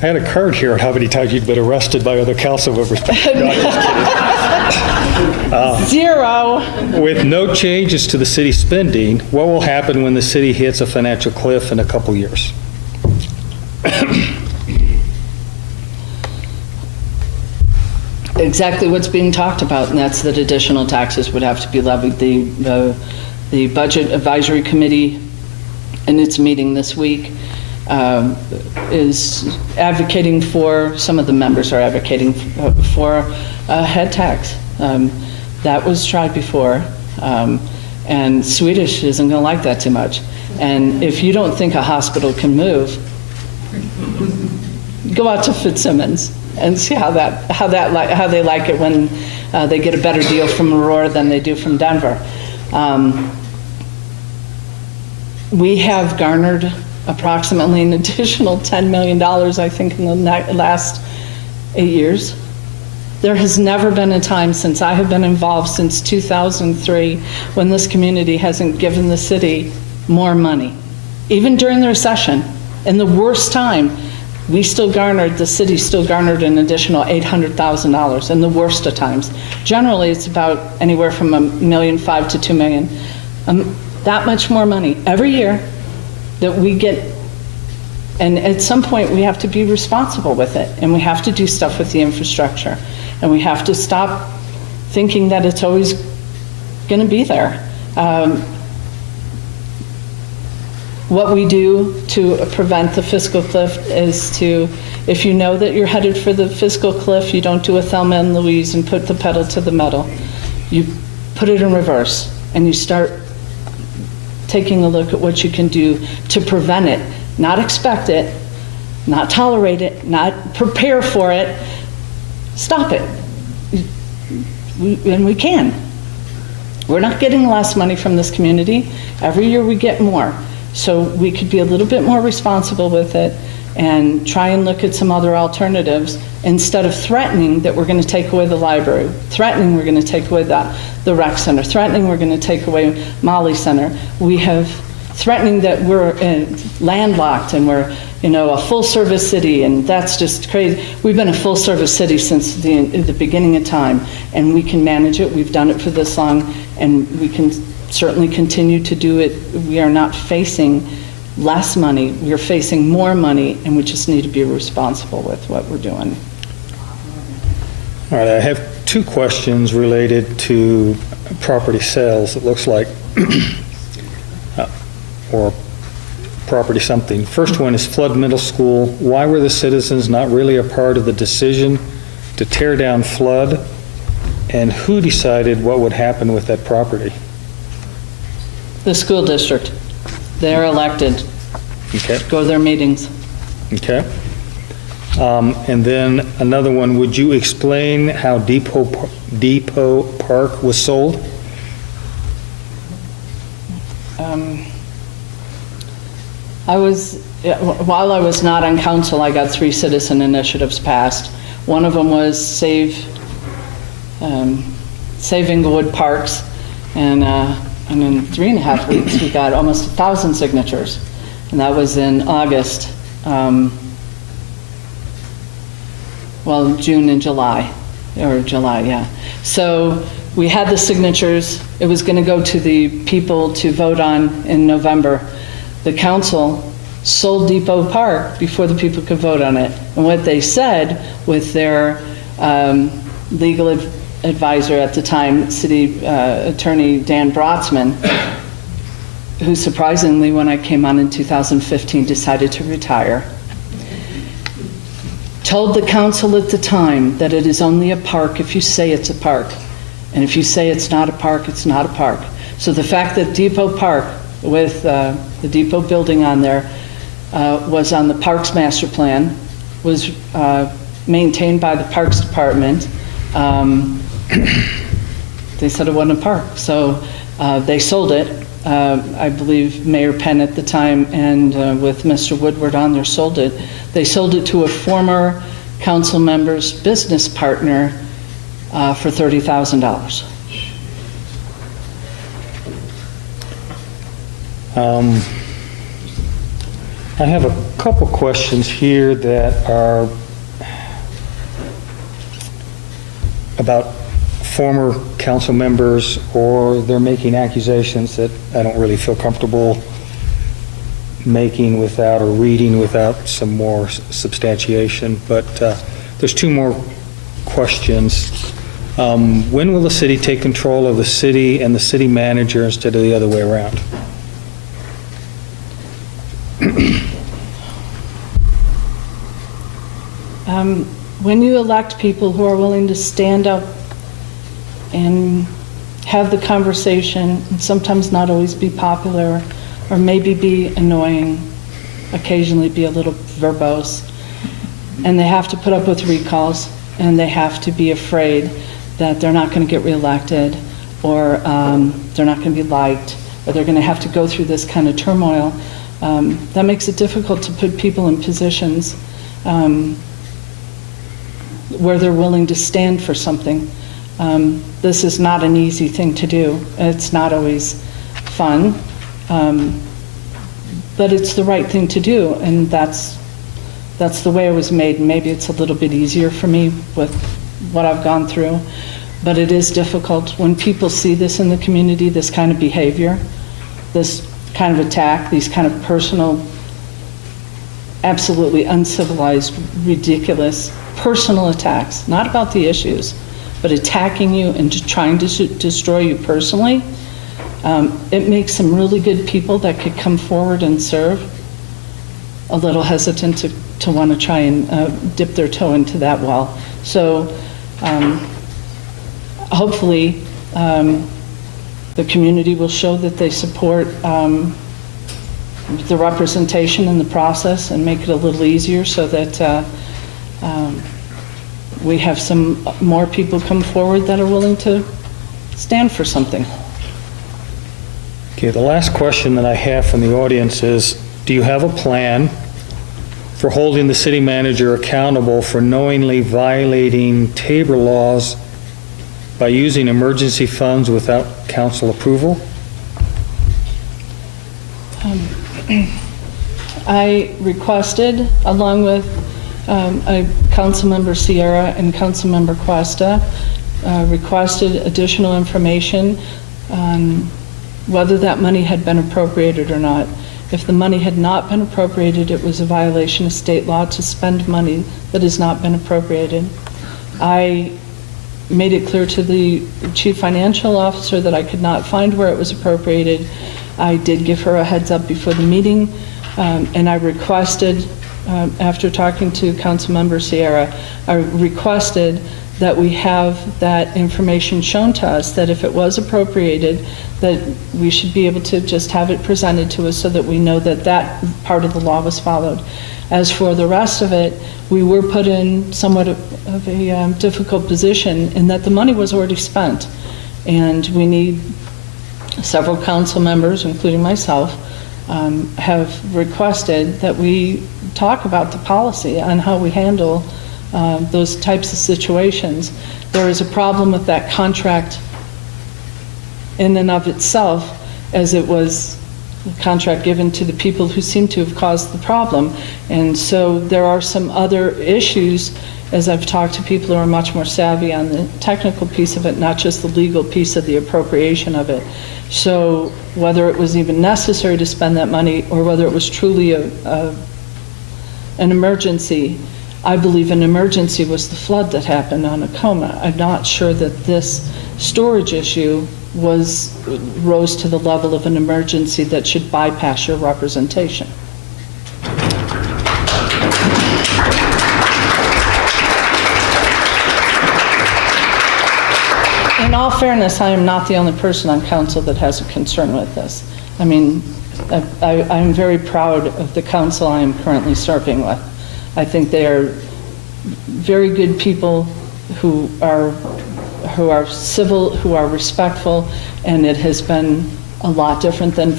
I had a card here on how many times you've been arrested by other council members. Zero. With no changes to the city spending, what will happen when the city hits a financial cliff in a couple years? Exactly what's being talked about, and that's that additional taxes would have to be levied. The Budget Advisory Committee, in its meeting this week, is advocating for, some of the members are advocating for a head tax. That was tried before, and Swedish isn't going to like that too much. And if you don't think a hospital can move, go out to Fitzsimmons and see how they like it when they get a better deal from Aurora than they do from Denver. We have garnered approximately an additional $10 million, I think, in the last 8 years. There has never been a time since I have been involved, since 2003, when this community hasn't given the city more money. Even during the recession, in the worst time, the city still garnered an additional $800,000 in the worst of times. Generally, it's about anywhere from $1.5 million to $2 million. That much more money every year that we get, and at some point we have to be responsible with it, and we have to do stuff with the infrastructure, and we have to stop thinking that it's always going to be there. What we do to prevent the fiscal cliff is to, if you know that you're headed for the fiscal cliff, you don't do a Thelma and Louise and put the pedal to the metal. You put it in reverse, and you start taking a look at what you can do to prevent it, not expect it, not tolerate it, not prepare for it, stop it. And we can. We're not getting less money from this community. Every year we get more. So we could be a little bit more responsible with it and try and look at some other alternatives instead of threatening that we're going to take away the library, threatening we're going to take away the rec center, threatening we're going to take away Molly Center. We have threatening that we're landlocked and we're, a full-service city, and that's just crazy. We've been a full-service city since the beginning of time, and we can manage it. We've done it for this long, and we can certainly continue to do it. We are not facing less money. We're facing more money, and we just need to be responsible with what we're doing. All right, I have two questions related to property sales, it looks like, or property something. First one is Flood Middle School. Why were the citizens not really a part of the decision to tear down Flood? And who decided what would happen with that property? The school district, they're elected, Okay, go to their meetings. okay. And then another one, would you explain how Depot Park was sold? While I was not on council, I got 3 citizen initiatives passed. One of them was Save Englewood Parks, and in 3.5 weeks, we got almost 1,000 signatures, and that was in August, June and July, or July, yeah. So we had the signatures. It was going to go to the people to vote on in November. The council sold Depot Park before the people could vote on it. And what they said with their legal advisor at the time, City Attorney Dan Brotzman, who surprisingly, when I came on in 2015, decided to retire, told the council at the time that it is only a park if you say it's a park. And if you say it's not a park, it's not a park. So the fact that Depot Park, with the Depot building on there, was on the Parks Master Plan, was maintained by the Parks Department, they said it wasn't a park. So they sold it. I believe Mayor Penn at the time and with Mr. Woodward on there sold it. They sold it to a former council member's business partner for $30,000. I have a couple questions here that are about former council members, or they're making accusations that I don't really feel comfortable making without, or reading without some more substantiation. But there's 2 more questions. When will the city take control of the city and the city manager instead of the other way around? When you elect people who are willing to stand up and have the conversation, and sometimes not always be popular, or maybe be annoying, occasionally be a little verbose, and they have to put up with recalls, and they have to be afraid that they're not going to get reelected, or they're not going to be liked, or they're going to have to go through this kind of turmoil, that makes it difficult to put people in positions where they're willing to stand for something. This is not an easy thing to do. It's not always fun, but it's the right thing to do, and that's the way I was made. Maybe it's a little bit easier for me with what I've gone through, but it is difficult when people see this in the community, this kind of behavior, this kind of attack, these kind of personal, absolutely uncivilized, ridiculous personal attacks, not about the issues, but attacking you and just trying to destroy you personally. It makes some really good people that could come forward and serve a little hesitant to want to try and dip their toe into that well. So hopefully the community will show that they support the representation in the process and make it a little easier so that we have some more people come forward that are willing to stand for something. Okay, the last question that I have from the audience is, do you have a plan for holding the city manager accountable for knowingly violating Tabor laws by using emergency funds without council approval? I requested, along with Councilmember Sierra and Councilmember Cuesta, requested additional information on whether that money had been appropriated or not. If the money had not been appropriated, it was a violation of state law to spend money that has not been appropriated. I made it clear to the chief financial officer that I could not find where it was appropriated. I did give her a heads up before the meeting, and I requested, after talking to Councilmember Sierra, I requested that we have that information shown to us, that if it was appropriated, that we should be able to just have it presented to us so that we know that that part of the law was followed. As for the rest of it, we were put in somewhat of a difficult position in that the money was already spent. And we need, several council members, including myself, have requested that we talk about the policy on how we handle those types of situations. There is a problem with that contract in and of itself, as it was a contract given to the people who seem to have caused the problem. And so there are some other issues, as I've talked to people who are much more savvy on the technical piece of it, not just the legal piece of the appropriation of it. So whether it was even necessary to spend that money or whether it was truly an emergency, I believe an emergency was the flood that happened on Acoma. I'm not sure that this storage issue rose to the level of an emergency that should bypass your representation. In all fairness, I am not the only person on council that has a concern with this. I mean, I'm very proud of the council I am currently serving with. I think they are very good people who are civil, who are respectful, and it has been a lot different than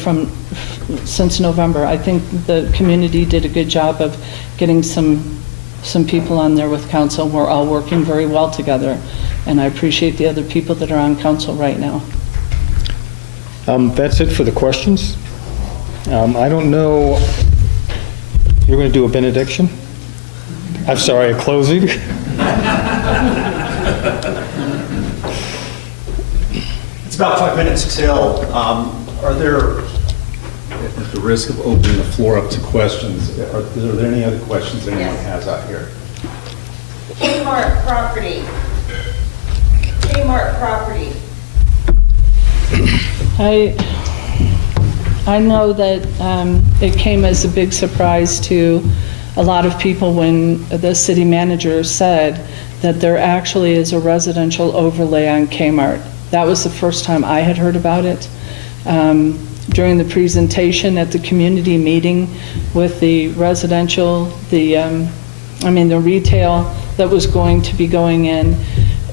since November. I think the community did a good job of getting some people on there with council. We're all working very well together, and I appreciate the other people that are on council right now. That's it for the questions. I don't know, you're going to do a benediction? I'm sorry, a closing? It's about 5 minutes till. Are there, at the risk of opening the floor up to questions, are there any other questions anyone has out here? Kmart property. Kmart property. I know that it came as a big surprise to a lot of people when the city manager said that there actually is a residential overlay on Kmart. That was the first time I had heard about it. During the presentation at the community meeting with the residential, the retail that was going to be going in,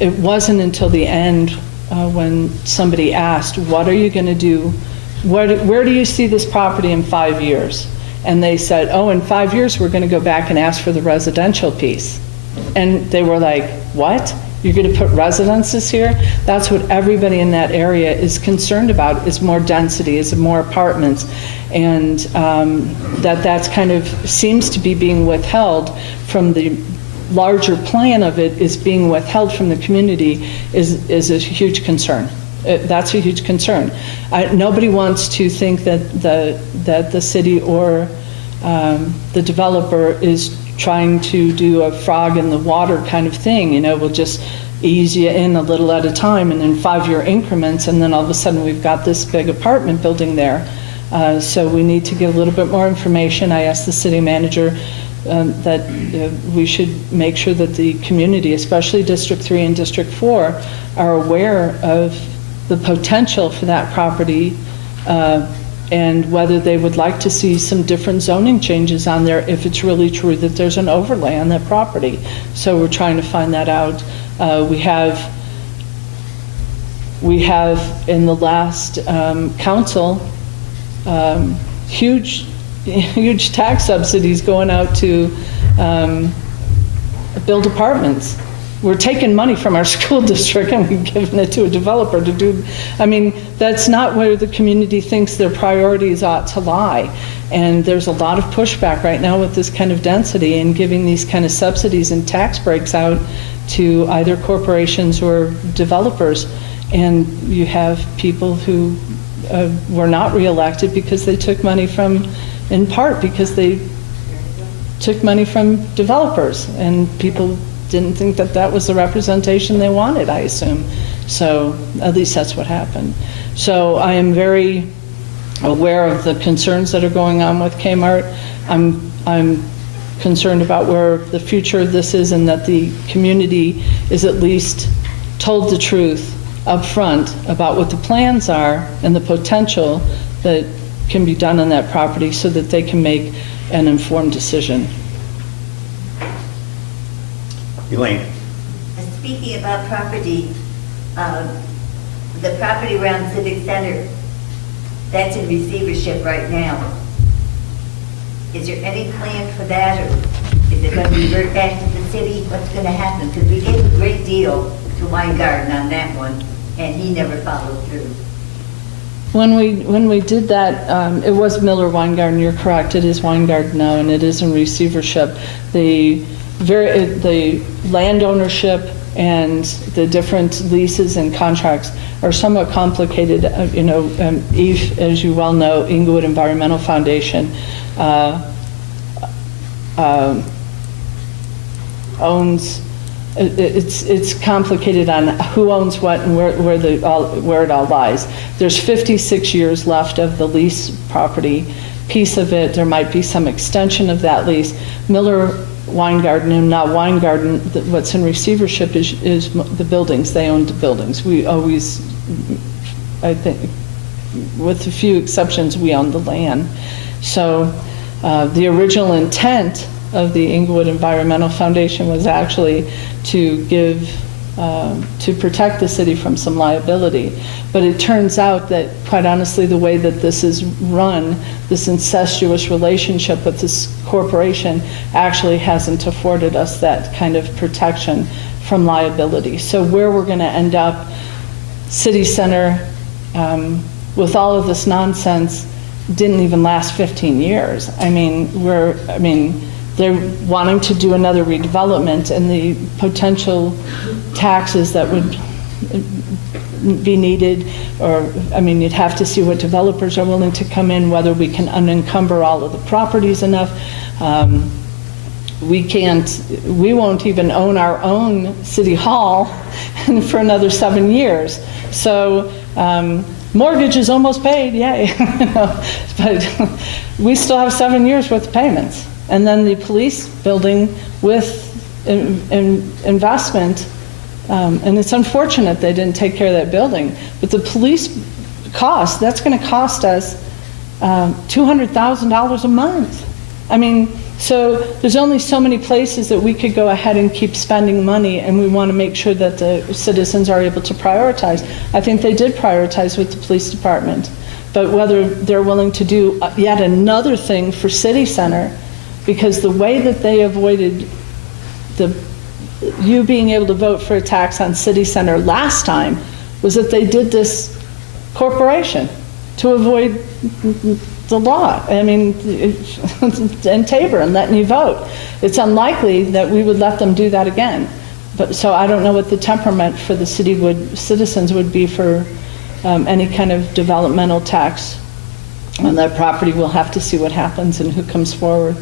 it wasn't until the end when somebody asked, what are you going to do? Where do you see this property in 5 years? And they said, oh, in 5 years, we're going to go back and ask for the residential piece. And they were like, what? You're going to put residences here? That's what everybody in that area is concerned about, is more density, is more apartments. And that's kind of seems to be being withheld from the larger plan of it, is being withheld from the community is a huge concern. That's a huge concern. Nobody wants to think that the city or the developer is trying to do a frog in the water kind of thing. You know, we'll just ease you in a little at a time and in 5-year increments, and then all of a sudden we've got this big apartment building there. So we need to get a little bit more information. I asked the city manager that we should make sure that the community, especially District 3 and District 4, are aware of the potential for that property and whether they would like to see some different zoning changes on there if it's really true that there's an overlay on that property. So we're trying to find that out. We have in the last council huge tax subsidies going out to build apartments. We're taking money from our school district and we're giving it to a developer to do. I mean, that's not where the community thinks their priorities ought to lie. And there's a lot of pushback right now with this kind of density and giving these kind of subsidies and tax breaks out to either corporations or developers. And you have people who were not reelected because they took money in part because they took money from developers, and people didn't think that that was the representation they wanted, I assume. So at least that's what happened. So I am very aware of the concerns that are going on with Kmart. I'm concerned about where the future of this is and that the community is at least told the truth up front about what the plans are and the potential that can be done on that property so that they can make an informed decision. Elaine? Speaking about property, the property around Civic Center, that's in receivership right now. Is there any plan for that, or is it going to revert back to the city? What's going to happen? Because we gave a great deal to Weingarten on that one, and he never followed through. When we did that, it was Miller Weingarten, you're correct, it is Weingarten now, and it is in receivership. The land ownership and the different leases and contracts are somewhat complicated. Eve, as you well know, Englewood Environmental Foundation owns. It's complicated on who owns what and where it all lies. There's 56 years left of the lease property piece of it. There might be some extension of that lease. Miller Weingarten, and now Weingarten, what's in receivership is the buildings. They own the buildings. We always, I think, with a few exceptions, we own the land. So the original intent of the Englewood Environmental Foundation was actually to to protect the city from some liability. But it turns out that, quite honestly, the way that this is run, this incestuous relationship with this corporation actually hasn't afforded us that kind of protection from liability. So where we're going to end up, City Center, with all of this nonsense, didn't even last 15 years. They're wanting to do another redevelopment, and the potential taxes that would be needed, you'd have to see what developers are willing to come in, whether we can unencumber all of the properties enough. We won't even own our own city hall for another 7 years. So mortgage is almost paid, yay. But we still have 7 years worth of payments. And then the police building with investment, and it's unfortunate they didn't take care of that building, but the police cost, that's going to cost us $200,000 a month. So there's only so many places that we could go ahead and keep spending money, and we want to make sure that the citizens are able to prioritize. I think they did prioritize with the police department, but whether they're willing to do yet another thing for City Center, because the way that they avoided you being able to vote for a tax on City Center last time was that they did this corporation to avoid the law. And Tabor and letting you vote. It's unlikely that we would let them do that again. But so I don't know what the temperament for the citizens would be for any kind of developmental tax on that property. We'll have to see what happens and who comes forward.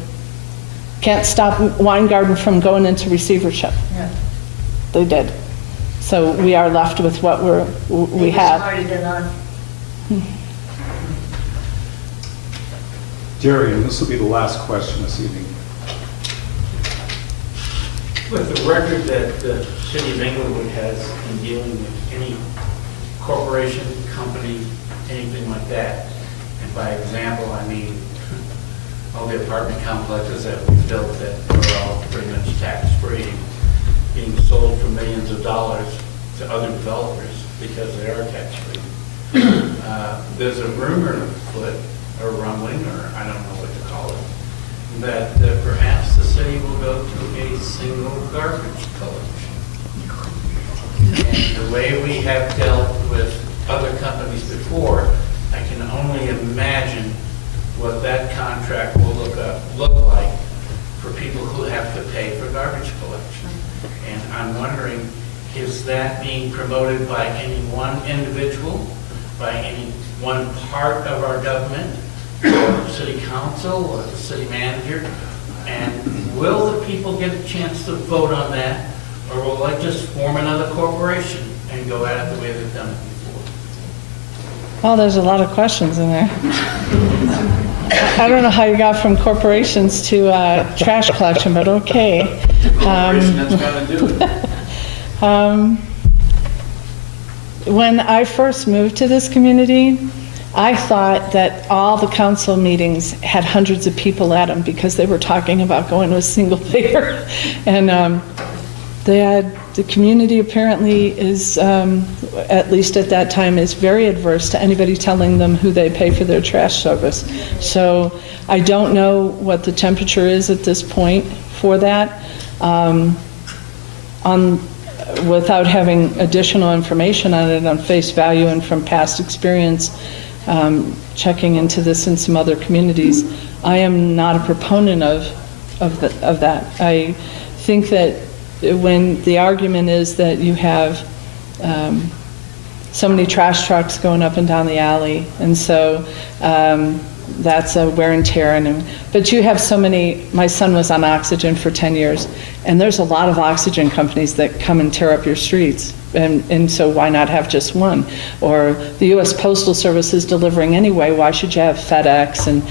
Can't stop Weingarten from going into receivership. Yeah. They did. So we are left with what we have. Smarter than us. Jerry, and this will be the last question this evening. With the record that the city of Englewood has in dealing with any corporation, company, anything like that, and by example, I mean all the apartment complexes that we've built that are all pretty much tax-free, being sold for millions of dollars to other developers because they are tax-free. There's a rumor afoot, or rumbling, or I don't know what to call it, that perhaps the city will go to a single garbage collection. And the way we have dealt with other companies before, I can only imagine what that contract will look like for people who have to pay for garbage collection. And I'm wondering, is that being promoted by any one individual, by any one part of our government, or city council, or the city manager? And will the people get a chance to vote on that, or will they just form another corporation and go at it the way they've done it before? Oh, there's a lot of questions in there. I don't know how you got from corporations to trash collection, but okay. Corporation, that's got to do it. When I first moved to this community, I thought that all the council meetings had hundreds of people at them because they were talking about going to a single payer. And the community apparently is, at least at that time, is very adverse to anybody telling them who they pay for their trash service. So I don't know what the temperature is at this point for that. Without having additional information on it on face value and from past experience, checking into this in some other communities, I am not a proponent of that. I think that when the argument is that you have so many trash trucks going up and down the alley, and so that's a wear and tear. But you have so many, my son was on oxygen for 10 years, and there's a lot of oxygen companies that come and tear up your streets. And so why not have just one? Or the U.S. Postal Service is delivering anyway. Why should you have FedEx and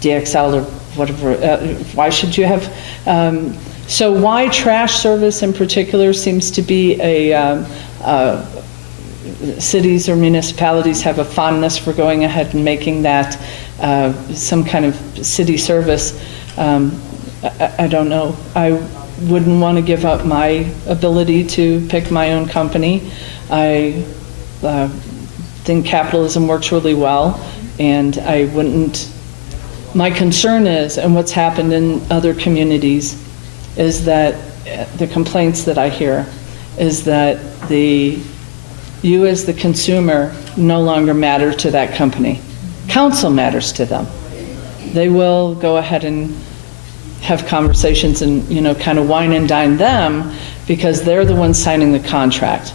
DXL or whatever? Why should you have? So why trash service in particular seems to be cities or municipalities have a fondness for going ahead and making that some kind of city service. I don't know. I wouldn't want to give up my ability to pick my own company. I think capitalism works really well, and I wouldn't. My concern is, and what's happened in other communities, is that the complaints that I hear is that you as the consumer no longer matter to that company. Council matters to them. They will go ahead and have conversations and, kind of wine and dine them because they're the ones signing the contract.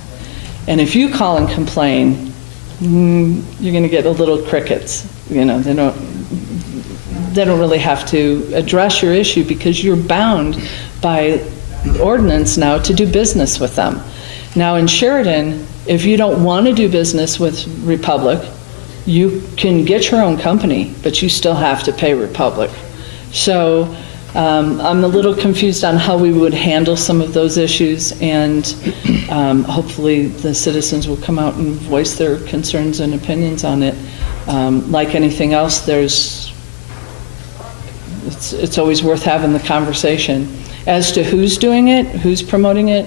And if you call and complain, you're going to get a little crickets. They don't really have to address your issue because you're bound by ordinance now to do business with them. Now in Sheridan, if you don't want to do business with Republic, you can get your own company, but you still have to pay Republic. So I'm a little confused on how we would handle some of those issues, and hopefully the citizens will come out and voice their concerns and opinions on it. Like anything else, it's always worth having the conversation. As to who's doing it, who's promoting it,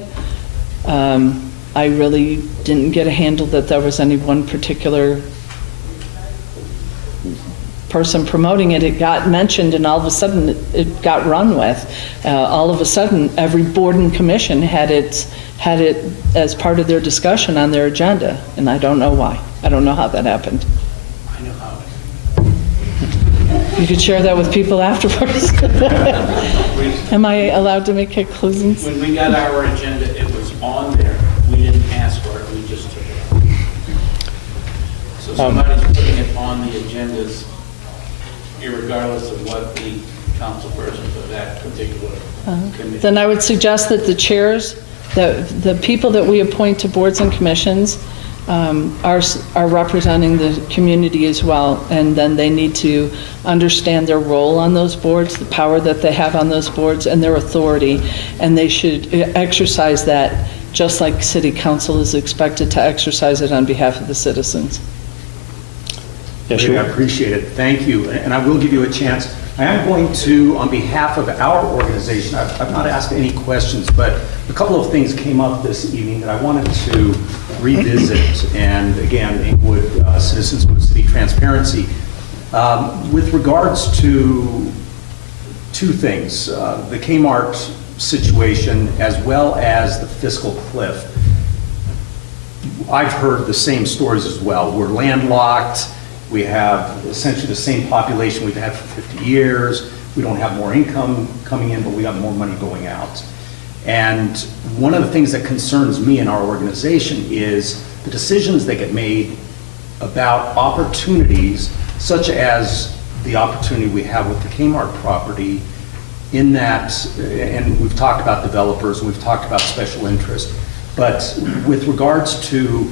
I really didn't get a handle that there was any one particular person promoting it. It got mentioned, and all of a sudden it got run with. All of a sudden, every board and commission had it as part of their discussion on their agenda, and I don't know why. I don't know how that happened. I know how. You could share that with people afterwards. Am I allowed to make a closing? When we got our agenda, it was on there. We didn't ask for it, we just took it out. So somebody's putting it on the agendas, irregardless of what the council person for that particular committee. Then I would suggest that the chairs, the people that we appoint to boards and commissions are representing the community as well, and then they need to understand their role on those boards, the power that they have on those boards, and their authority, and they should exercise that just like city council is expected to exercise it on behalf of the citizens. Yes, I appreciate it. Thank you. And I will give you a chance. I am going to, on behalf of our organization, I've not asked any questions, but a couple of things came up this evening that I wanted to revisit. And again, Englewood Citizens with City Transparency. With regards to two things, the Kmart situation as well as the fiscal cliff. I've heard the same stories as well. We're landlocked. We have essentially the same population we've had for 50 years. We don't have more income coming in, but we have more money going out. And one of the things that concerns me in our organization is the decisions that get made about opportunities, such as the opportunity we have with the Kmart property, in that, and we've talked about developers, and we've talked about special interest, but with regards to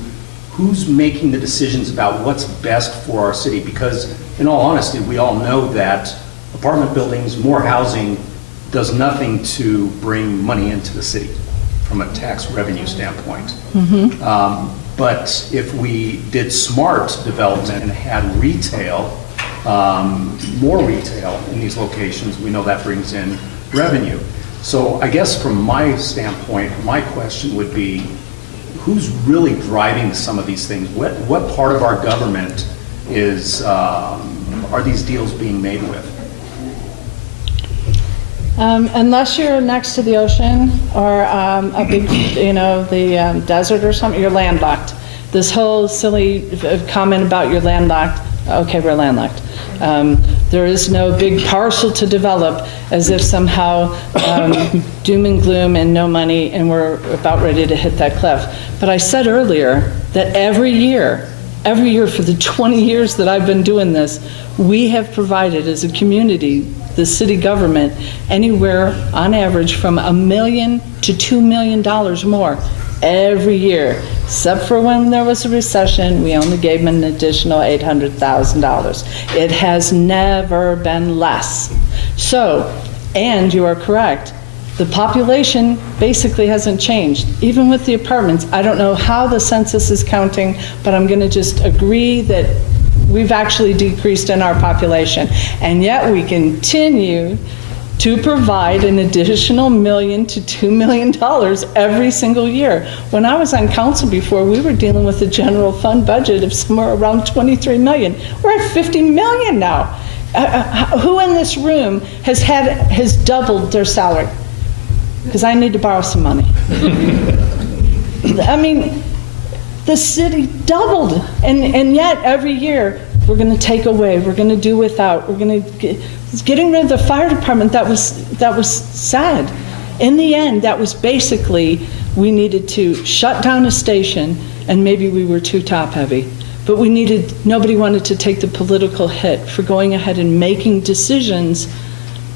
who's making the decisions about what's best for our city? Because in all honesty, we all know that apartment buildings, more housing, does nothing to bring money into the city from a tax revenue standpoint. But if we did smart development and had retail, more retail in these locations, we know that brings in revenue. So I guess from my standpoint, my question would be, who's really driving some of these things? What part of our government is, are these deals being made with? Unless you're next to the ocean or a big, the desert or something, you're landlocked. This whole silly comment about you're landlocked, okay, we're landlocked. There is no big parcel to develop as if somehow doom and gloom and no money and we're about ready to hit that cliff. But I said earlier that every year for the 20 years that I've been doing this, we have provided as a community, the city government, anywhere on average from $1 million to $2 million more every year. Except for when there was a recession, we only gave them an additional $800,000. It has never been less. So, and you are correct, the population basically hasn't changed. Even with the apartments, I don't know how the census is counting, but I'm going to just agree that we've actually decreased in our population. And yet we continue to provide an additional $1 million to $2 million every single year. When I was on council before, we were dealing with a general fund budget of somewhere around $23 million. We're at $50 million now. Who in this room has doubled their salary? Because I need to borrow some money. I mean, the city doubled, and yet every year we're going to take away, we're going to do without, we're going to getting rid of the fire department. That was sad. In the end, that was basically we needed to shut down a station, and maybe we were too top heavy, but nobody wanted to take the political hit for going ahead and making decisions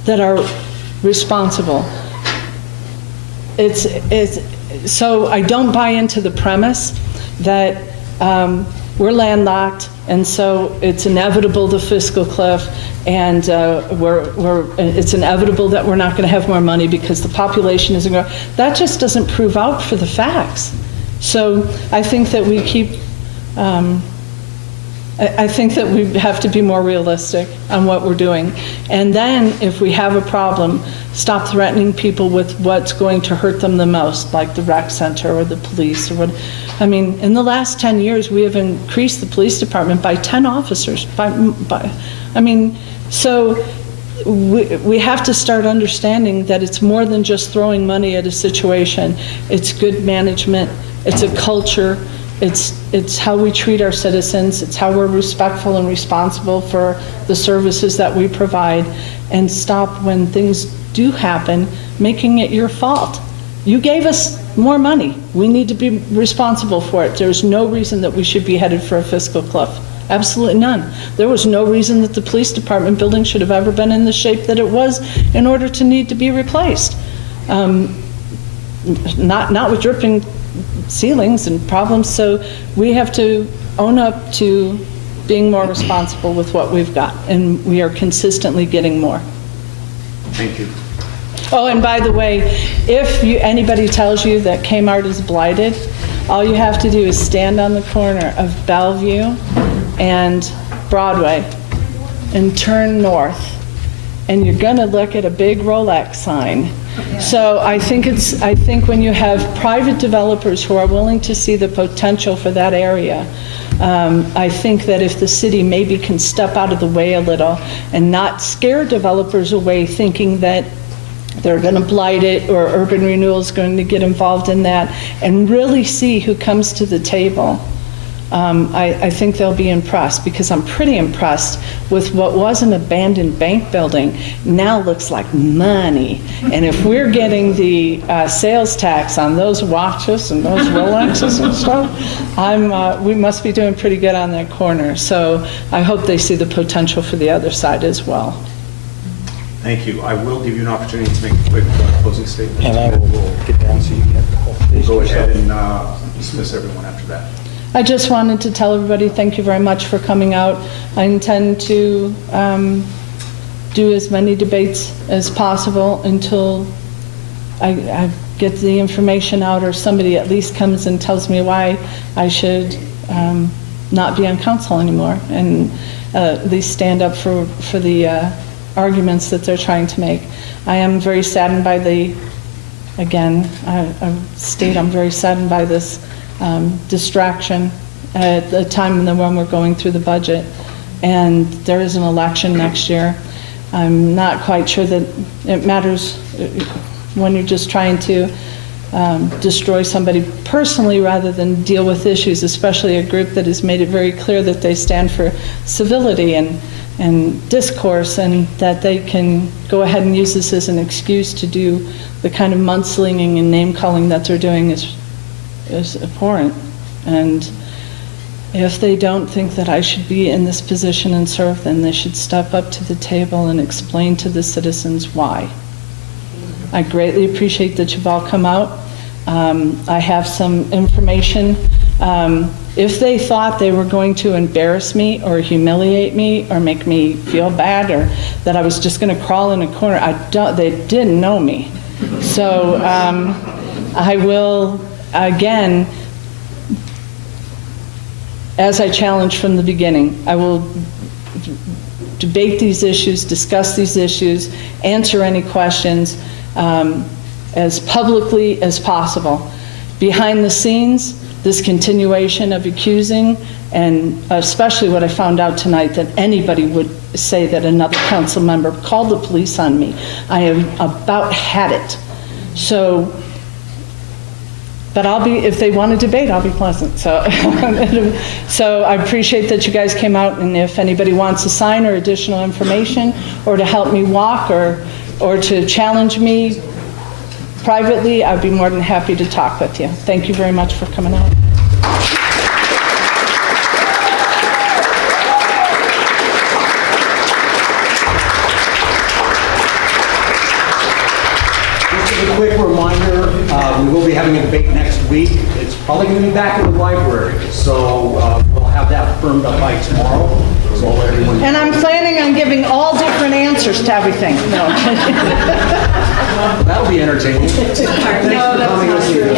that are responsible. So I don't buy into the premise that we're landlocked, and so it's inevitable the fiscal cliff, and it's inevitable that we're not going to have more money because the population isn't growing. That just doesn't prove out for the facts. So I think that we keep. I think that we have to be more realistic on what we're doing. And then if we have a problem, stop threatening people with what's going to hurt them the most, like the rec center or the police or what. I mean, in the last 10 years, we have increased the police department by 10 officers. So we have to start understanding that it's more than just throwing money at a situation. It's good management. It's a culture. It's how we treat our citizens. It's how we're respectful and responsible for the services that we provide, and stop when things do happen making it your fault. You gave us more money. We need to be responsible for it. There's no reason that we should be headed for a fiscal cliff. Absolutely none. There was no reason that the police department building should have ever been in the shape that it was in order to need to be replaced. Not with dripping ceilings and problems, so we have to own up to being more responsible with what we've got, and we are consistently getting more. Thank you. Oh, and by the way, if anybody tells you that Kmart is blighted, all you have to do is stand on the corner of Bellevue and Broadway and turn north, and you're going to look at a big Rolex sign. So I think when you have private developers who are willing to see the potential for that area, I think that if the city maybe can step out of the way a little and not scare developers away thinking that they're going to blight it or urban renewal is going to get involved in that, and really see who comes to the table, I think they'll be impressed, because I'm pretty impressed with what was an abandoned bank building now looks like money. And if we're getting the sales tax on those watches and those Rolexes and stuff, we must be doing pretty good on that corner. So I hope they see the potential for the other side as well. Thank you. I will give you an opportunity to make a quick closing statement. And I will get down so you can have the whole We'll station go ahead yourself. and dismiss everyone after that. I just wanted to tell everybody, thank you very much for coming out. I intend to do as many debates as possible until I get the information out, or somebody at least comes and tells me why I should not be on council anymore, and at least stand up for the arguments that they're trying to make. I am very saddened by again, I state I'm very saddened by this distraction at the time when we're going through the budget, and there is an election next year. I'm not quite sure that it matters when you're just trying to destroy somebody personally rather than deal with issues, especially a group that has made it very clear that they stand for civility and discourse, and that they can go ahead and use this as an excuse to do the kind of mudslinging and name-calling that they're doing is abhorrent. And if they don't think that I should be in this position and serve, then they should step up to the table and explain to the citizens why. I greatly appreciate that you've all come out. I have some information. If they thought they were going to embarrass me or humiliate me or make me feel bad, or that I was just going to crawl in a corner, they didn't know me. So I will, again, as I challenged from the beginning, I will debate these issues, discuss these issues, answer any questions as publicly as possible. Behind the scenes, this continuation of accusing, and especially what I found out tonight, that anybody would say that another council member called the police on me. I have about had it. So, but if they want to debate, I'll be pleasant. So, so I appreciate that you guys came out, and if anybody wants a sign or additional information, or to help me walk, or to challenge me privately, I'd be more than happy to talk with you. Thank you very much for coming out. Just a quick reminder, we will be having a debate next week. It's probably going to be back in the library, so we'll have that firmed up by tomorrow. So I'll let everyone know. And I'm planning on giving all different answers to everything. No. That'll be entertaining. No, that's not true.